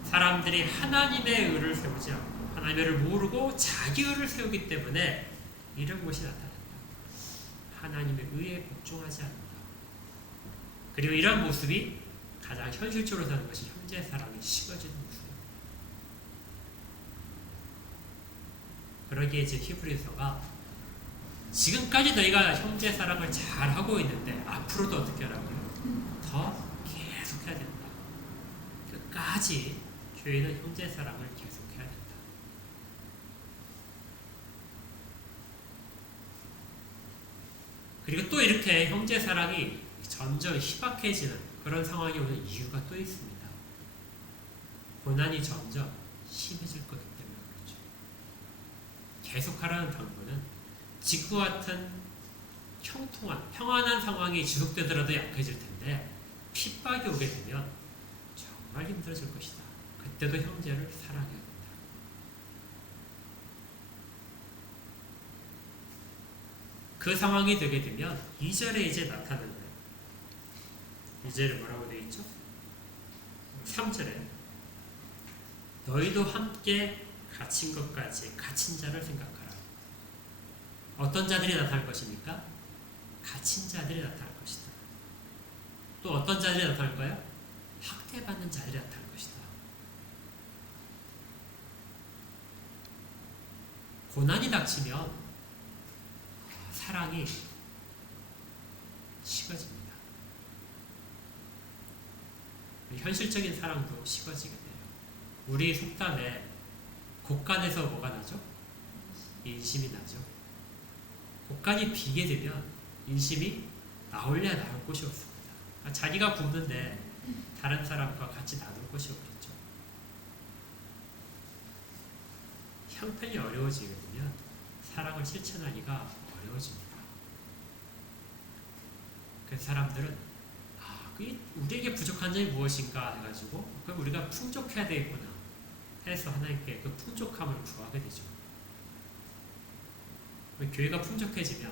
사람들이 하나님의 의를 세우지 않고 하나님의 의를 모르고 자기 의를 세우기 때문에 이런 것이 나타난다. 하나님의 의에 복종하지 않는다. 그리고 이런 모습이 가장 현실적으로 사는 것이 형제 사랑이 식어지는 모습입니다. 그러기에 이제 히브리서가 지금까지 너희가 형제 사랑을 잘 하고 있는데 앞으로도 어떻게 하라고요? 더 계속해야 된다. 끝까지 교회는 형제 사랑을 계속해야 된다. 그리고 또 이렇게 형제 사랑이 점점 희박해지는 그런 상황이 오는 이유가 또 있습니다. 고난이 점점 심해질 거기 때문에 그렇죠. 계속하라는 당부는 지구 같은 형통한 평안한 상황이 지속되더라도 약해질 텐데 핍박이 오게 되면 정말 힘들어질 것이다. 그때도 형제를 사랑해야 된다. 그 상황이 되게 되면 2절에 이제 나타나는 거예요. 2절에 뭐라고 되어 있죠? 3절에 너희도 함께 갇힌 것까지 갇힌 자를 생각하라. 어떤 자들이 나타날 것입니까? 갇힌 자들이 나타날 것이다. 또 어떤 자들이 나타날까요? 학대받는 자들이 나타날 것이다. 고난이 닥치면 사랑이 식어집니다. 현실적인 사랑도 식어지게 돼요. 우리 속담에 곡간에서 뭐가 나죠? 인심이 나죠. 곡간이 비게 되면 인심이 나올래야 나올 곳이 없습니다. 자기가 굶는데 다른 사람과 같이 나눌 곳이 없겠죠. 형편이 어려워지게 되면 사랑을 실천하기가 어려워집니다. 그래서 사람들은 우리에게 부족한 점이 무엇인가 해가지고 그럼 우리가 풍족해야 되겠구나 해서 하나님께 그 풍족함을 구하게 되죠. 교회가 풍족해지면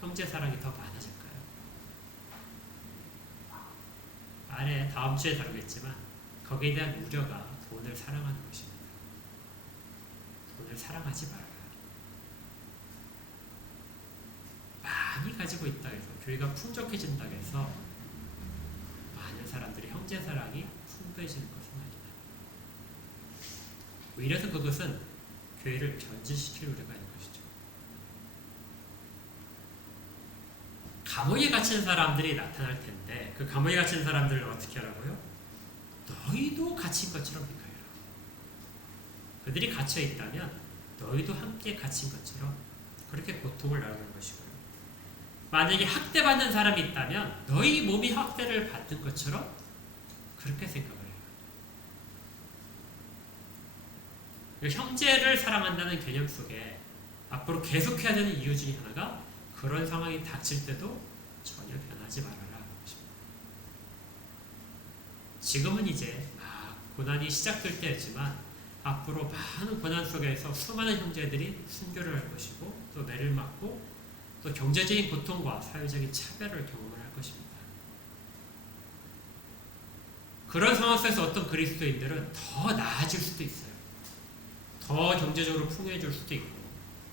형제 사랑이 더 많아질까요? 아래 다음 주에 다루겠지만 거기에 대한 우려가 돈을 사랑하는 것입니다. 돈을 사랑하지 말아요. 많이 가지고 있다 해서 교회가 풍족해진다 해서 많은 사람들이 형제 사랑이 풍부해지는 것은 아니다. 이래서 그것은 교회를 변질시킬 우려가 있는 것이죠. 감옥에 갇힌 사람들이 나타날 텐데 그 감옥에 갇힌 사람들을 어떻게 하라고요? 너희도 갇힌 것처럼 생각해라. 그들이 갇혀 있다면 너희도 함께 갇힌 것처럼 그렇게 고통을 나누는 것이고요. 만약에 학대받는 사람이 있다면 너희 몸이 학대를 받는 것처럼 그렇게 생각을 해요. 형제를 사랑한다는 개념 속에 앞으로 계속해야 되는 이유 중에 하나가 그런 상황이 닥칠 때도 전혀 변하지 말아라 하는 것입니다. 지금은 이제 고난이 시작될 때였지만 앞으로 많은 고난 속에서 수많은 형제들이 순교를 할 것이고 또 매를 맞고 또 경제적인 고통과 사회적인 차별을 경험을 할 것입니다. 그런 상황 속에서 어떤 그리스도인들은 더 나아질 수도 있어요. 더 경제적으로 풍요해질 수도 있고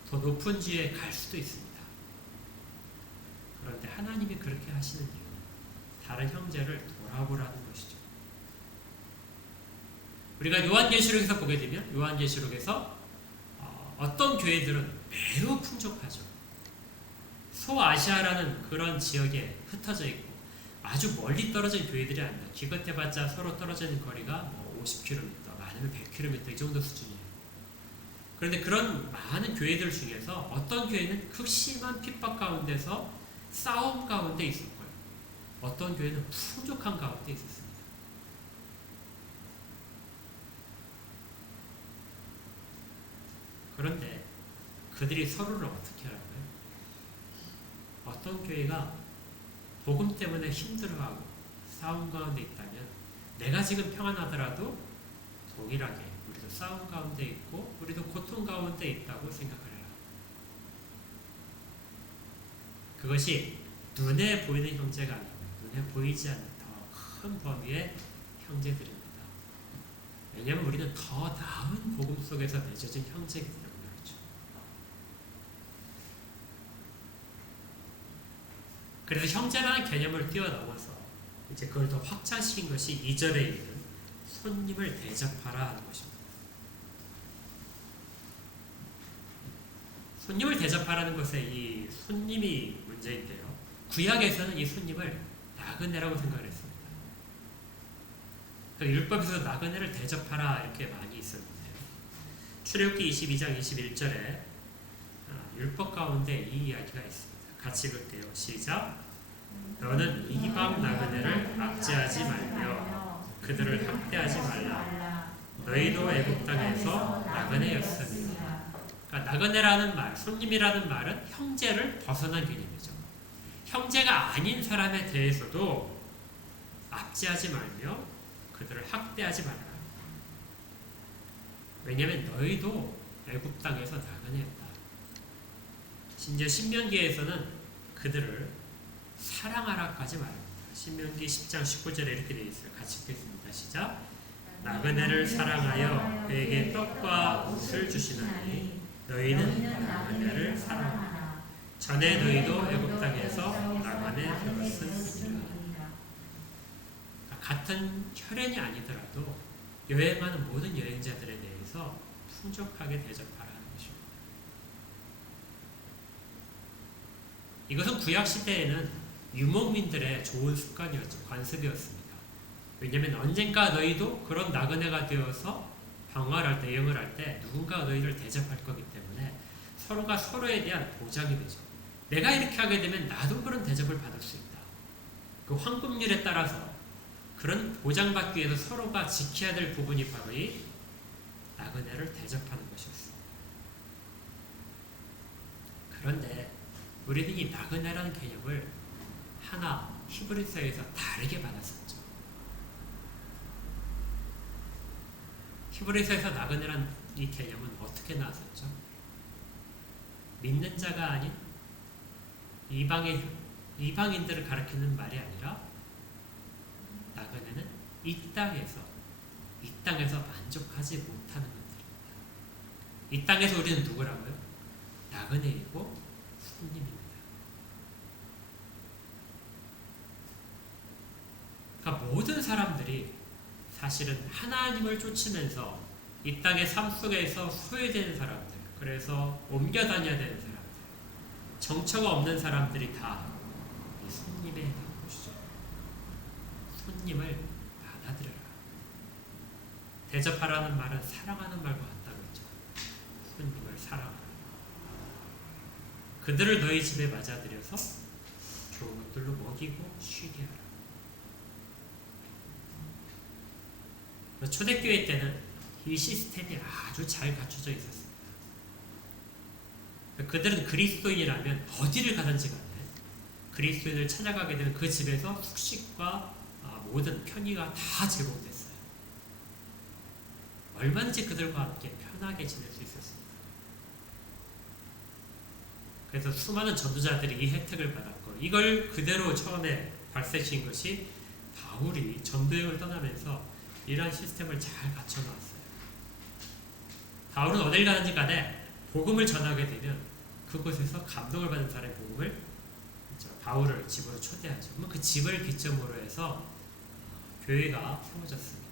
더 높은 지에 갈 수도 있습니다. 그런데 하나님이 그렇게 하시는 이유는 다른 형제를 돌아보라는 것이죠. 우리가 요한계시록에서 보게 되면 요한계시록에서 어떤 교회들은 매우 풍족하죠. 소아시아라는 그런 지역에 흩어져 있고 아주 멀리 떨어진 교회들이 아닙니다. 기껏해봤자 서로 떨어져 있는 거리가 50km, 많으면 100km 이 정도 수준이에요. 그런데 그런 많은 교회들 중에서 어떤 교회는 극심한 핍박 가운데서 싸움 가운데 있었고요. 어떤 교회는 풍족한 가운데 있었습니다. 그런데 그들이 서로를 어떻게 하라고요? 어떤 교회가 복음 때문에 힘들어하고 싸움 가운데 있다면 내가 지금 평안하더라도 동일하게 우리도 싸움 가운데 있고 우리도 고통 가운데 있다고 생각을 해요. 그것이 눈에 보이는 형제가 아니고 눈에 보이지 않는 더 큰 범위의 형제들입니다. 왜냐하면 우리는 더 나은 복음 속에서 맺어진 형제이기 때문에 그렇죠. 그래서 형제라는 개념을 뛰어넘어서 이제 그걸 더 확장시킨 것이 2절에 있는 손님을 대접하라 하는 것입니다. 손님을 대접하라는 것에 이 손님이 문제인데요. 구약에서는 이 손님을 나그네라고 생각을 했습니다. 율법에서 나그네를 대접하라 이렇게 많이 있었는데요. 출애굽기 22장 21절에 율법 가운데 이 이야기가 있습니다. 같이 읽을게요. 시작. 너는 이방 나그네를 압제하지 말며 그들을 학대하지 말라. 너희도 애굽 땅에서 나그네였으니. 그러니까 나그네라는 말, 손님이라는 말은 형제를 벗어난 개념이죠. 형제가 아닌 사람에 대해서도 압제하지 말며 그들을 학대하지 말아라. 왜냐하면 너희도 애굽 땅에서 나그네였다. 심지어 신명기에서는 그들을 사랑하라까지 말합니다. 신명기 10장 19절에 이렇게 되어 있어요. 같이 읽겠습니다. 시작. 나그네를 사랑하여 그에게 떡과 옷을 주시나니 너희는 나그네를 사랑하라. 전에 너희도 애굽 땅에서 나그네 되었으니라. 같은 혈연이 아니더라도 여행하는 모든 여행자들에 대해서 풍족하게 대접하라는 것입니다. 이것은 구약 시대에는 유목민들의 좋은 습관이었죠. 관습이었습니다. 왜냐하면 언젠가 너희도 그런 나그네가 되어서 방황을 할 때, 여행을 할 때 누군가 너희를 대접할 거기 때문에 서로가 서로에 대한 보장이 되죠. 내가 이렇게 하게 되면 나도 그런 대접을 받을 수 있다. 그 황금률에 따라서 그런 보장받기 위해서 서로가 지켜야 될 부분이 바로 이 나그네를 대접하는 것이었습니다. 그런데 우리는 이 나그네라는 개념을 하나 히브리서에서 다르게 받았었죠. 히브리서에서 나그네란 이 개념은 어떻게 나왔었죠? 믿는 자가 아닌 이방인들을 가리키는 말이 아니라 나그네는 이 땅에서 만족하지 못하는 것들입니다. 이 땅에서 우리는 누구라고요? 나그네이고 손님입니다. 그러니까 모든 사람들이 사실은 하나님을 쫓으면서 이 땅의 삶 속에서 소외되는 사람들, 그래서 옮겨 다녀야 되는 사람들, 정처가 없는 사람들이 다 이 손님에 해당하는 것이죠. 손님을 받아들여라. 대접하라는 말은 사랑하는 말과 같다고 했죠. 손님을 사랑하라. 그들을 너희 집에 맞아들여서 좋은 것들로 먹이고 쉬게 하라. 초대교회 때는 이 시스템이 아주 잘 갖춰져 있었습니다. 그들은 그리스도인이라면 어디를 가든지 간에 그리스도인을 찾아가게 되면 그 집에서 숙식과 모든 편의가 다 제공됐어요. 얼마든지 그들과 함께 편하게 지낼 수 있었습니다. 그래서 수많은 전도자들이 이 혜택을 받았고, 이걸 그대로 처음에 발생시킨 것이 바울이 전도여행을 떠나면서 이러한 시스템을 잘 갖춰놓았어요. 바울은 어딜 가든지 간에 복음을 전하게 되면 그곳에서 감동을 받은 사람의 복음을 바울을 집으로 초대하죠. 그러면 그 집을 기점으로 해서 교회가 세워졌습니다.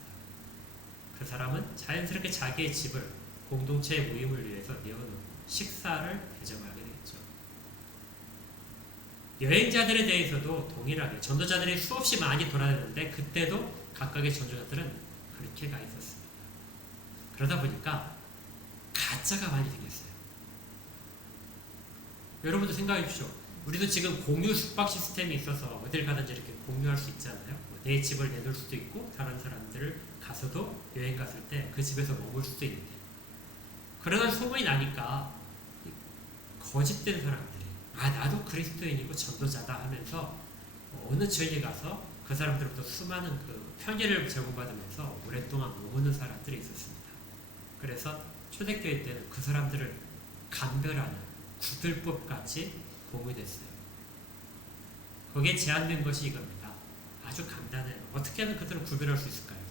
그 사람은 자연스럽게 자기의 집을 공동체의 모임을 위해서 내어놓고 식사를 대접하게 되겠죠. 여행자들에 대해서도 동일하게 전도자들이 수없이 많이 돌아다녔는데 그때도 각각의 전도자들은 그렇게 가 있었습니다. 그러다 보니까 가짜가 많이 생겼어요. 여러분도 생각해 주십시오. 우리도 지금 공유 숙박 시스템이 있어서 어딜 가든지 이렇게 공유할 수 있잖아요. 내 집을 내놓을 수도 있고 다른 사람들을 가서도 여행 갔을 때 그 집에서 머물 수도 있는데, 그러다 소문이 나니까 거짓된 사람들이 나도 그리스도인이고 전도자다 하면서 어느 지역에 가서 그 사람들로부터 수많은 그 편의를 제공받으면서 오랫동안 머무는 사람들이 있었습니다. 그래서 초대교회 때는 그 사람들을 감별하는 구들법 같이 공유됐어요. 거기에 제한된 것이 이겁니다. 아주 간단해요. 어떻게 하면 그들을 구별할 수 있을까요?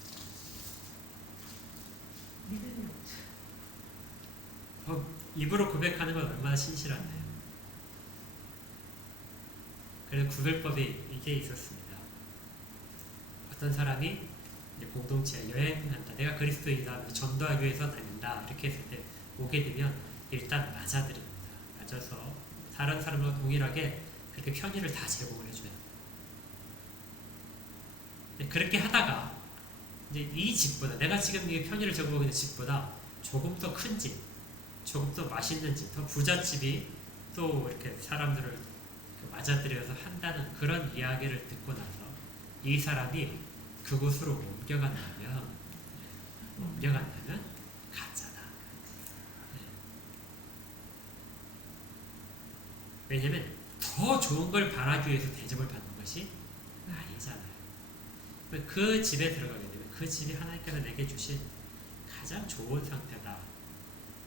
입으로 고백하는 건 얼마나 신실한데요. 그래서 구별법이 이게 있었습니다. 어떤 사람이 이제 공동체 여행한다, 내가 그리스도인이다 하면서 전도하기 위해서 다닌다 이렇게 했을 때 오게 되면 일단 맞아드립니다. 맞아서 다른 사람과 동일하게 그렇게 편의를 다 제공을 해줘요. 그렇게 하다가 이제 이 집보다, 내가 지금 이 편의를 제공하고 있는 집보다 조금 더 큰 집, 조금 더 맛있는 집, 더 부잣집이 또 이렇게 사람들을 맞아들여서 한다는 그런 이야기를 듣고 나서 이 사람이 그곳으로 옮겨간다면 가짜다. 왜냐면 더 좋은 걸 바라기 위해서 대접을 받는 것이 아니잖아요. 그 집에 들어가게 되면 그 집이 하나님께서 내게 주신 가장 좋은 상태다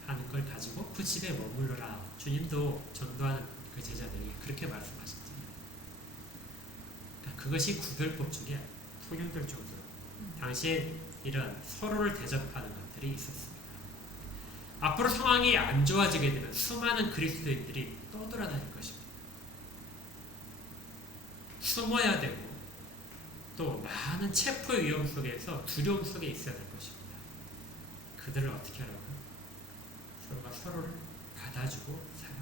하는 걸 가지고 그 집에 머물러라. 주님도 전도하는 그 제자들에게 그렇게 말씀하셨잖아요. 그러니까 그것이 구별법 중에 통용될 정도로 당시에 이런 서로를 대접하는 것들이 있었습니다. 앞으로 상황이 안 좋아지게 되면 수많은 그리스도인들이 떠돌아다닐 것입니다. 숨어야 되고 또 많은 체포의 위험 속에서 두려움 속에 있어야 될 것입니다. 그들을 어떻게 하라고요? 서로가 서로를 받아주고 사랑하라.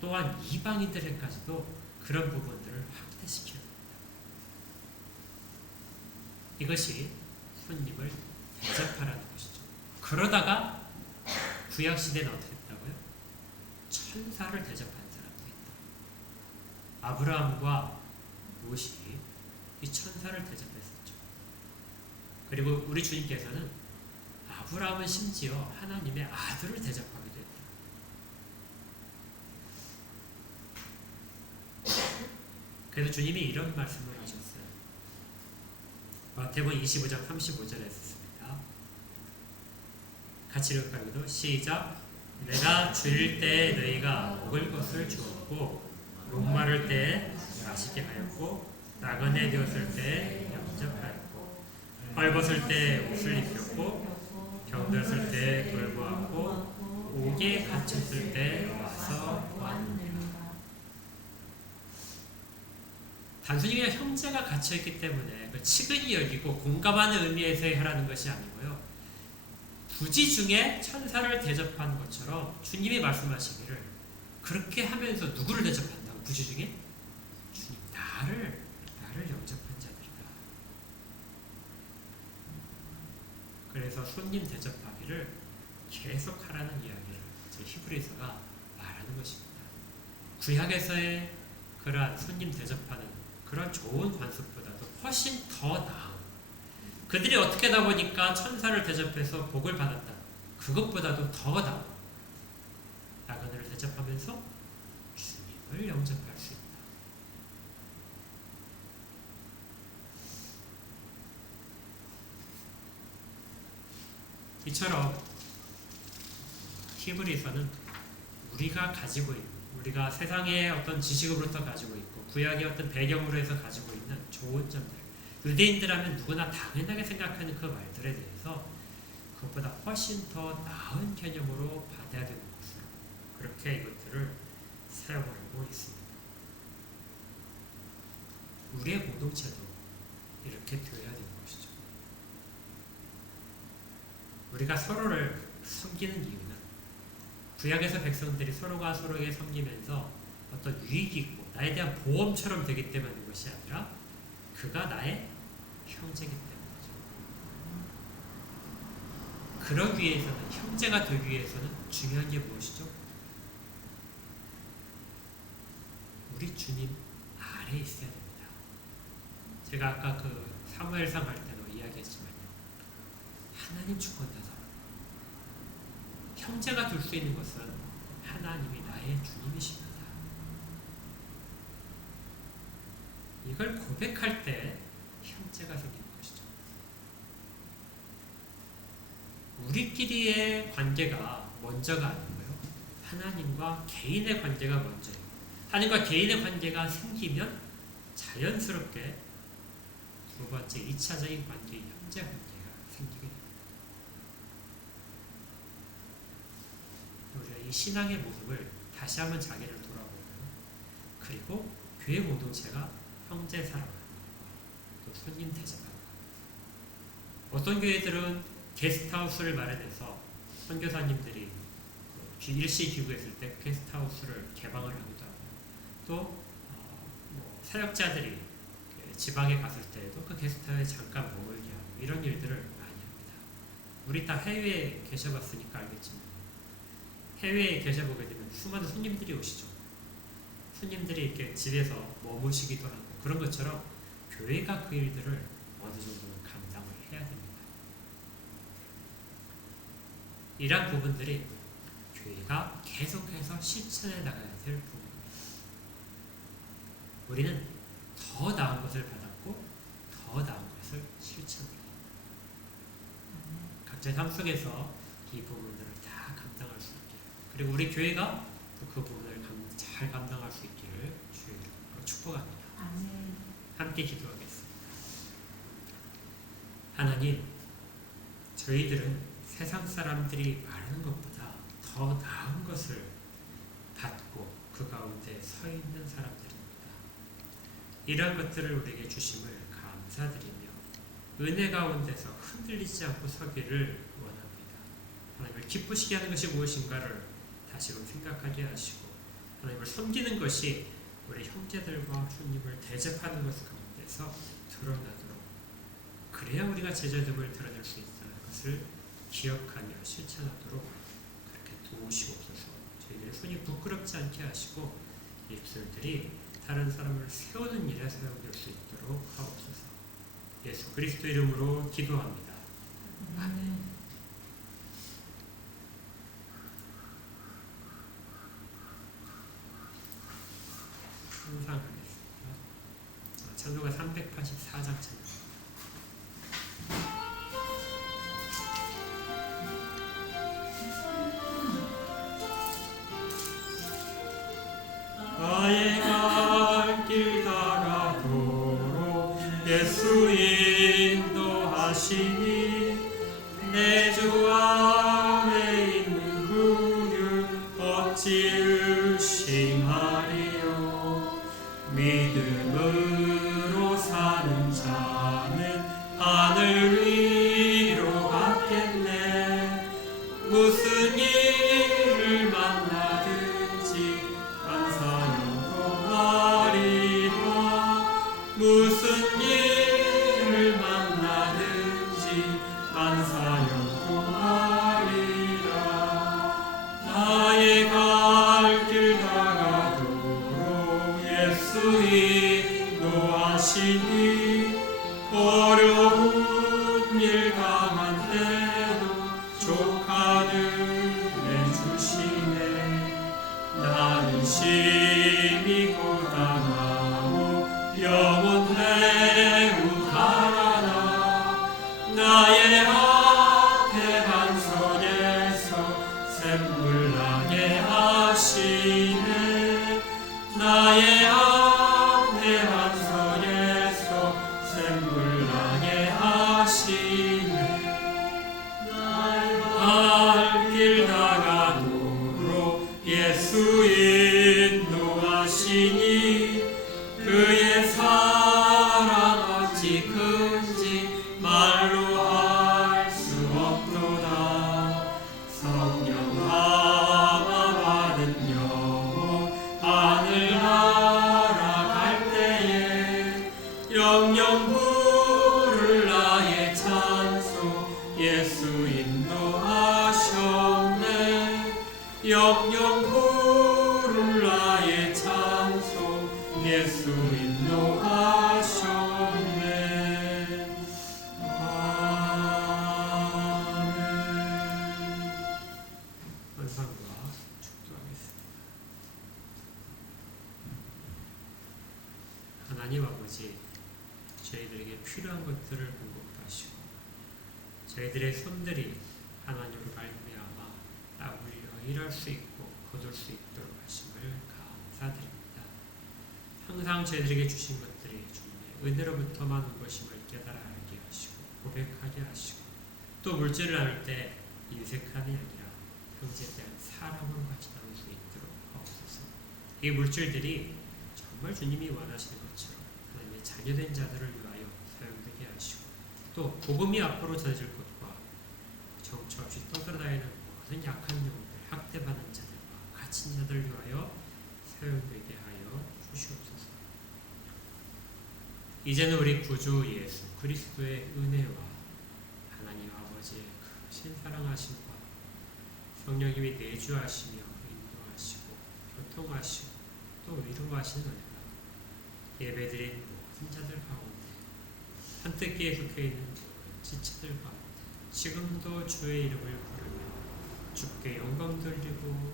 또한 이방인들에게까지도 그런 부분들을 확대시켜야 됩니다. 이것이 손님을 대접하라는 것이죠. 그러다가 구약시대는 어떻게 했다고요? 천사를 대접한 사람도 있다. 아브라함과 롯이 이 천사를 대접했었죠. 그리고 우리 주님께서는 아브라함은 심지어 하나님의 아들을 대접하기도 했다. 그래서 주님이 이런 말씀을 하셨어요. 마태복음 25장 35절에 했습니다. 같이 읽을까요? 시작. 내가 줄일 때 너희가 먹을 것을 주었고 목마를 때 마시게 하였고 나그네 되었을 때 영접하였고 헐벗을 때 옷을 입혔고 병들었을 때 돌보았고 옥에 갇혔을 때 와서 도왔느니라. 단순히 그냥 형제가 갇혀있기 때문에 치근히 여기고 공감하는 의미에서 하라는 것이 아니고요. 부지 중에 천사를 대접하는 것처럼 주님이 말씀하시기를 그렇게 하면서 누구를 대접한다고? 부지 중에? 주님, 나를 영접한 자들이다. 그래서 손님 대접하기를 계속 하라는 이야기를 히브리서가 말하는 것입니다. 구약에서의 그러한 손님 대접하는 그런 좋은 관습보다도 훨씬 더 나은, 그들이 어떻게 하다 보니까 천사를 대접해서 복을 받았다. 그것보다도 더 나은 나그네를 대접하면서 주님을 영접할 수 있다. 이처럼 히브리서는 우리가 가지고 있는, 우리가 세상의 어떤 지식으로부터 가지고 있고 구약의 어떤 배경으로 해서 가지고 있는 좋은 점들, 유대인들하면 누구나 당연하게 생각하는 그 말들에 대해서 그것보다 훨씬 더 나은 개념으로 받아야 되는 것으로 그렇게 이것들을 사용하고 있습니다. 우리의 공동체도 이렇게 되어야 되는 것이죠. 우리가 서로를 섬기는 이유는 구약에서 백성들이 서로가 서로에게 섬기면서 어떤 유익이 있고 나에 대한 보험처럼 되기 때문인 것이 아니라 그가 나의 형제이기 때문이죠. 그러기 위해서는, 형제가 되기 위해서는 중요한 게 무엇이죠? 우리 주님 아래에 있어야 됩니다. 제가 아까 그 사무엘상 할 때도 이야기했지만요. 하나님 주권자다. 형제가 될 수 있는 것은 하나님이 나의 주님이십니다. 이걸 고백할 때 형제가 생기는 것이죠. 우리끼리의 관계가 먼저가 아니고요. 하나님과 개인의 관계가 먼저예요. 하나님과 개인의 관계가 생기면 자연스럽게 두 번째 2차적인 관계, 형제 관계가 생기게 됩니다. 우리가 이 신앙의 모습을 다시 한번 자기를 돌아보고, 그리고 교회 공동체가 형제 사랑하는 것, 또 손님 대접하는 것. 어떤 교회들은 게스트하우스를 마련해서 선교사님들이 일시 기구했을 때 게스트하우스를 개방을 하기도 하고, 또 사역자들이 지방에 갔을 때에도 그 게스트하우스에 잠깐 머물게 하고, 이런 일들을 많이 합니다. 우리 다 해외에 계셔봤으니까 알겠지만 해외에 계셔보게 되면 수많은 손님들이 오시죠. 손님들이 이렇게 집에서 머무시기도 하고, 그런 것처럼 교회가 그 일들을 어느 정도는 감당을 해야 됩니다. 이러한 부분들이 교회가 계속해서 실천해 나가야 될 부분입니다. 우리는 더 나은 것을 받았고 더 나은 것을 실천해야 합니다. 각자의 삶 속에서 이 부분들을 다 감당할 수 있기를, 그리고 우리 교회가 또 그 부분을 잘 감당할 수 있기를 주의 이름으로 축복합니다. 함께 기도하겠습니다. 하나님, 저희들은 세상 사람들이 말하는 것보다 더 나은 것을 받고 그 가운데 서 있는 사람들입니다. 이런 것들을 우리에게 주심을 감사드리며 은혜 가운데서 흔들리지 않고 서기를 원합니다. 하나님을 기쁘시게 하는 것이 무엇인가를 다시금 생각하게 하시고 하나님을 섬기는 것이 우리 형제들과 주님을 대접하는 것 가운데서 드러나도록, 그래야 우리가 제자됨을 드러낼 수 있다는 것을 기억하며 실천하도록 그렇게 도우시옵소서. 저희들의 손이 부끄럽지 않게 하시고 입술들이 다른 사람을 세우는 일에 사용될 수 있도록 하옵소서. 예수 그리스도 이름으로 기도합니다. 아멘. 항상 하겠습니다. 찬송가 384장 찬송. 나의 갈 길 다가도록 예수 인도하시니 내 주 안에 있는 구유 어찌 의심하리요. 믿음으로 사는 자는 하늘 위로 갔겠네. 무슨 일을 만나든지 무슨 일을 만나든지 만사형통하리라. 나의 갈 길 다가도록 예수 인도하시니 어려운 일 당한 때도 조카를 내주시네. 나는 심히 고단하고 영원 매우 가난하. 나의 앞에 반석에서 샘물 나게 하시네. 나의 앞에 반석에서 샘물 나게 하시네. 나의 갈 길 다가도록 예수 인도하시니 그의 사랑 어찌 큰지 말로 할 수 없도다. 성령 감화 받은 영혼 하늘나라 갈 때에 영영 부를 나의 찬송 예수 인도하셨네. 영영 부를 나의 찬송 예수 인도하셨네. 아멘. 환상과 축도하겠습니다. 하나님 아버지, 저희들에게 필요한 것들을 공급하시고 저희들의 손들이 하나님으로 말미암아 땀 흘려 일할 수 있고 거둘 수 있도록 하심을 감사드립니다. 항상 저희들에게 주신 것들이 주님의 은혜로부터만 온 것임을 깨달아 알게 하시고 고백하게 하시고 또 물질을 나눌 때 인색함이 아니라 형제에 대한 사랑으로 같이 나눌 수 있도록 하옵소서. 이 물질들이 정말 주님이 원하시는 것처럼 하나님의 자녀된 자들을 위하여 사용되게 하시고 또 복음이 앞으로 전해질 것과 정처 없이 떠돌아다니는 모든 약한 영혼들, 학대받는 자들과 갇힌 자들을 위하여 사용되게 하여 주시옵소서. 이제는 우리 구주 예수 그리스도의 은혜와 하나님 아버지의 크신 사랑하심과 성령님이 내주하시며 인도하시고 교통하시고 또 위로하시는 은혜가 예배드린 모든 자들 가운데 한뜻기에 속해있는 모든 지체들 가운데 지금도 주의 이름을 부르며 주께 영광 돌리고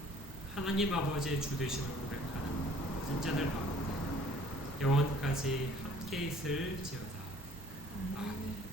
하나님 아버지의 주 되심을 고백하는 모든 자들 가운데 영원까지 함께 있을지어다. 아멘.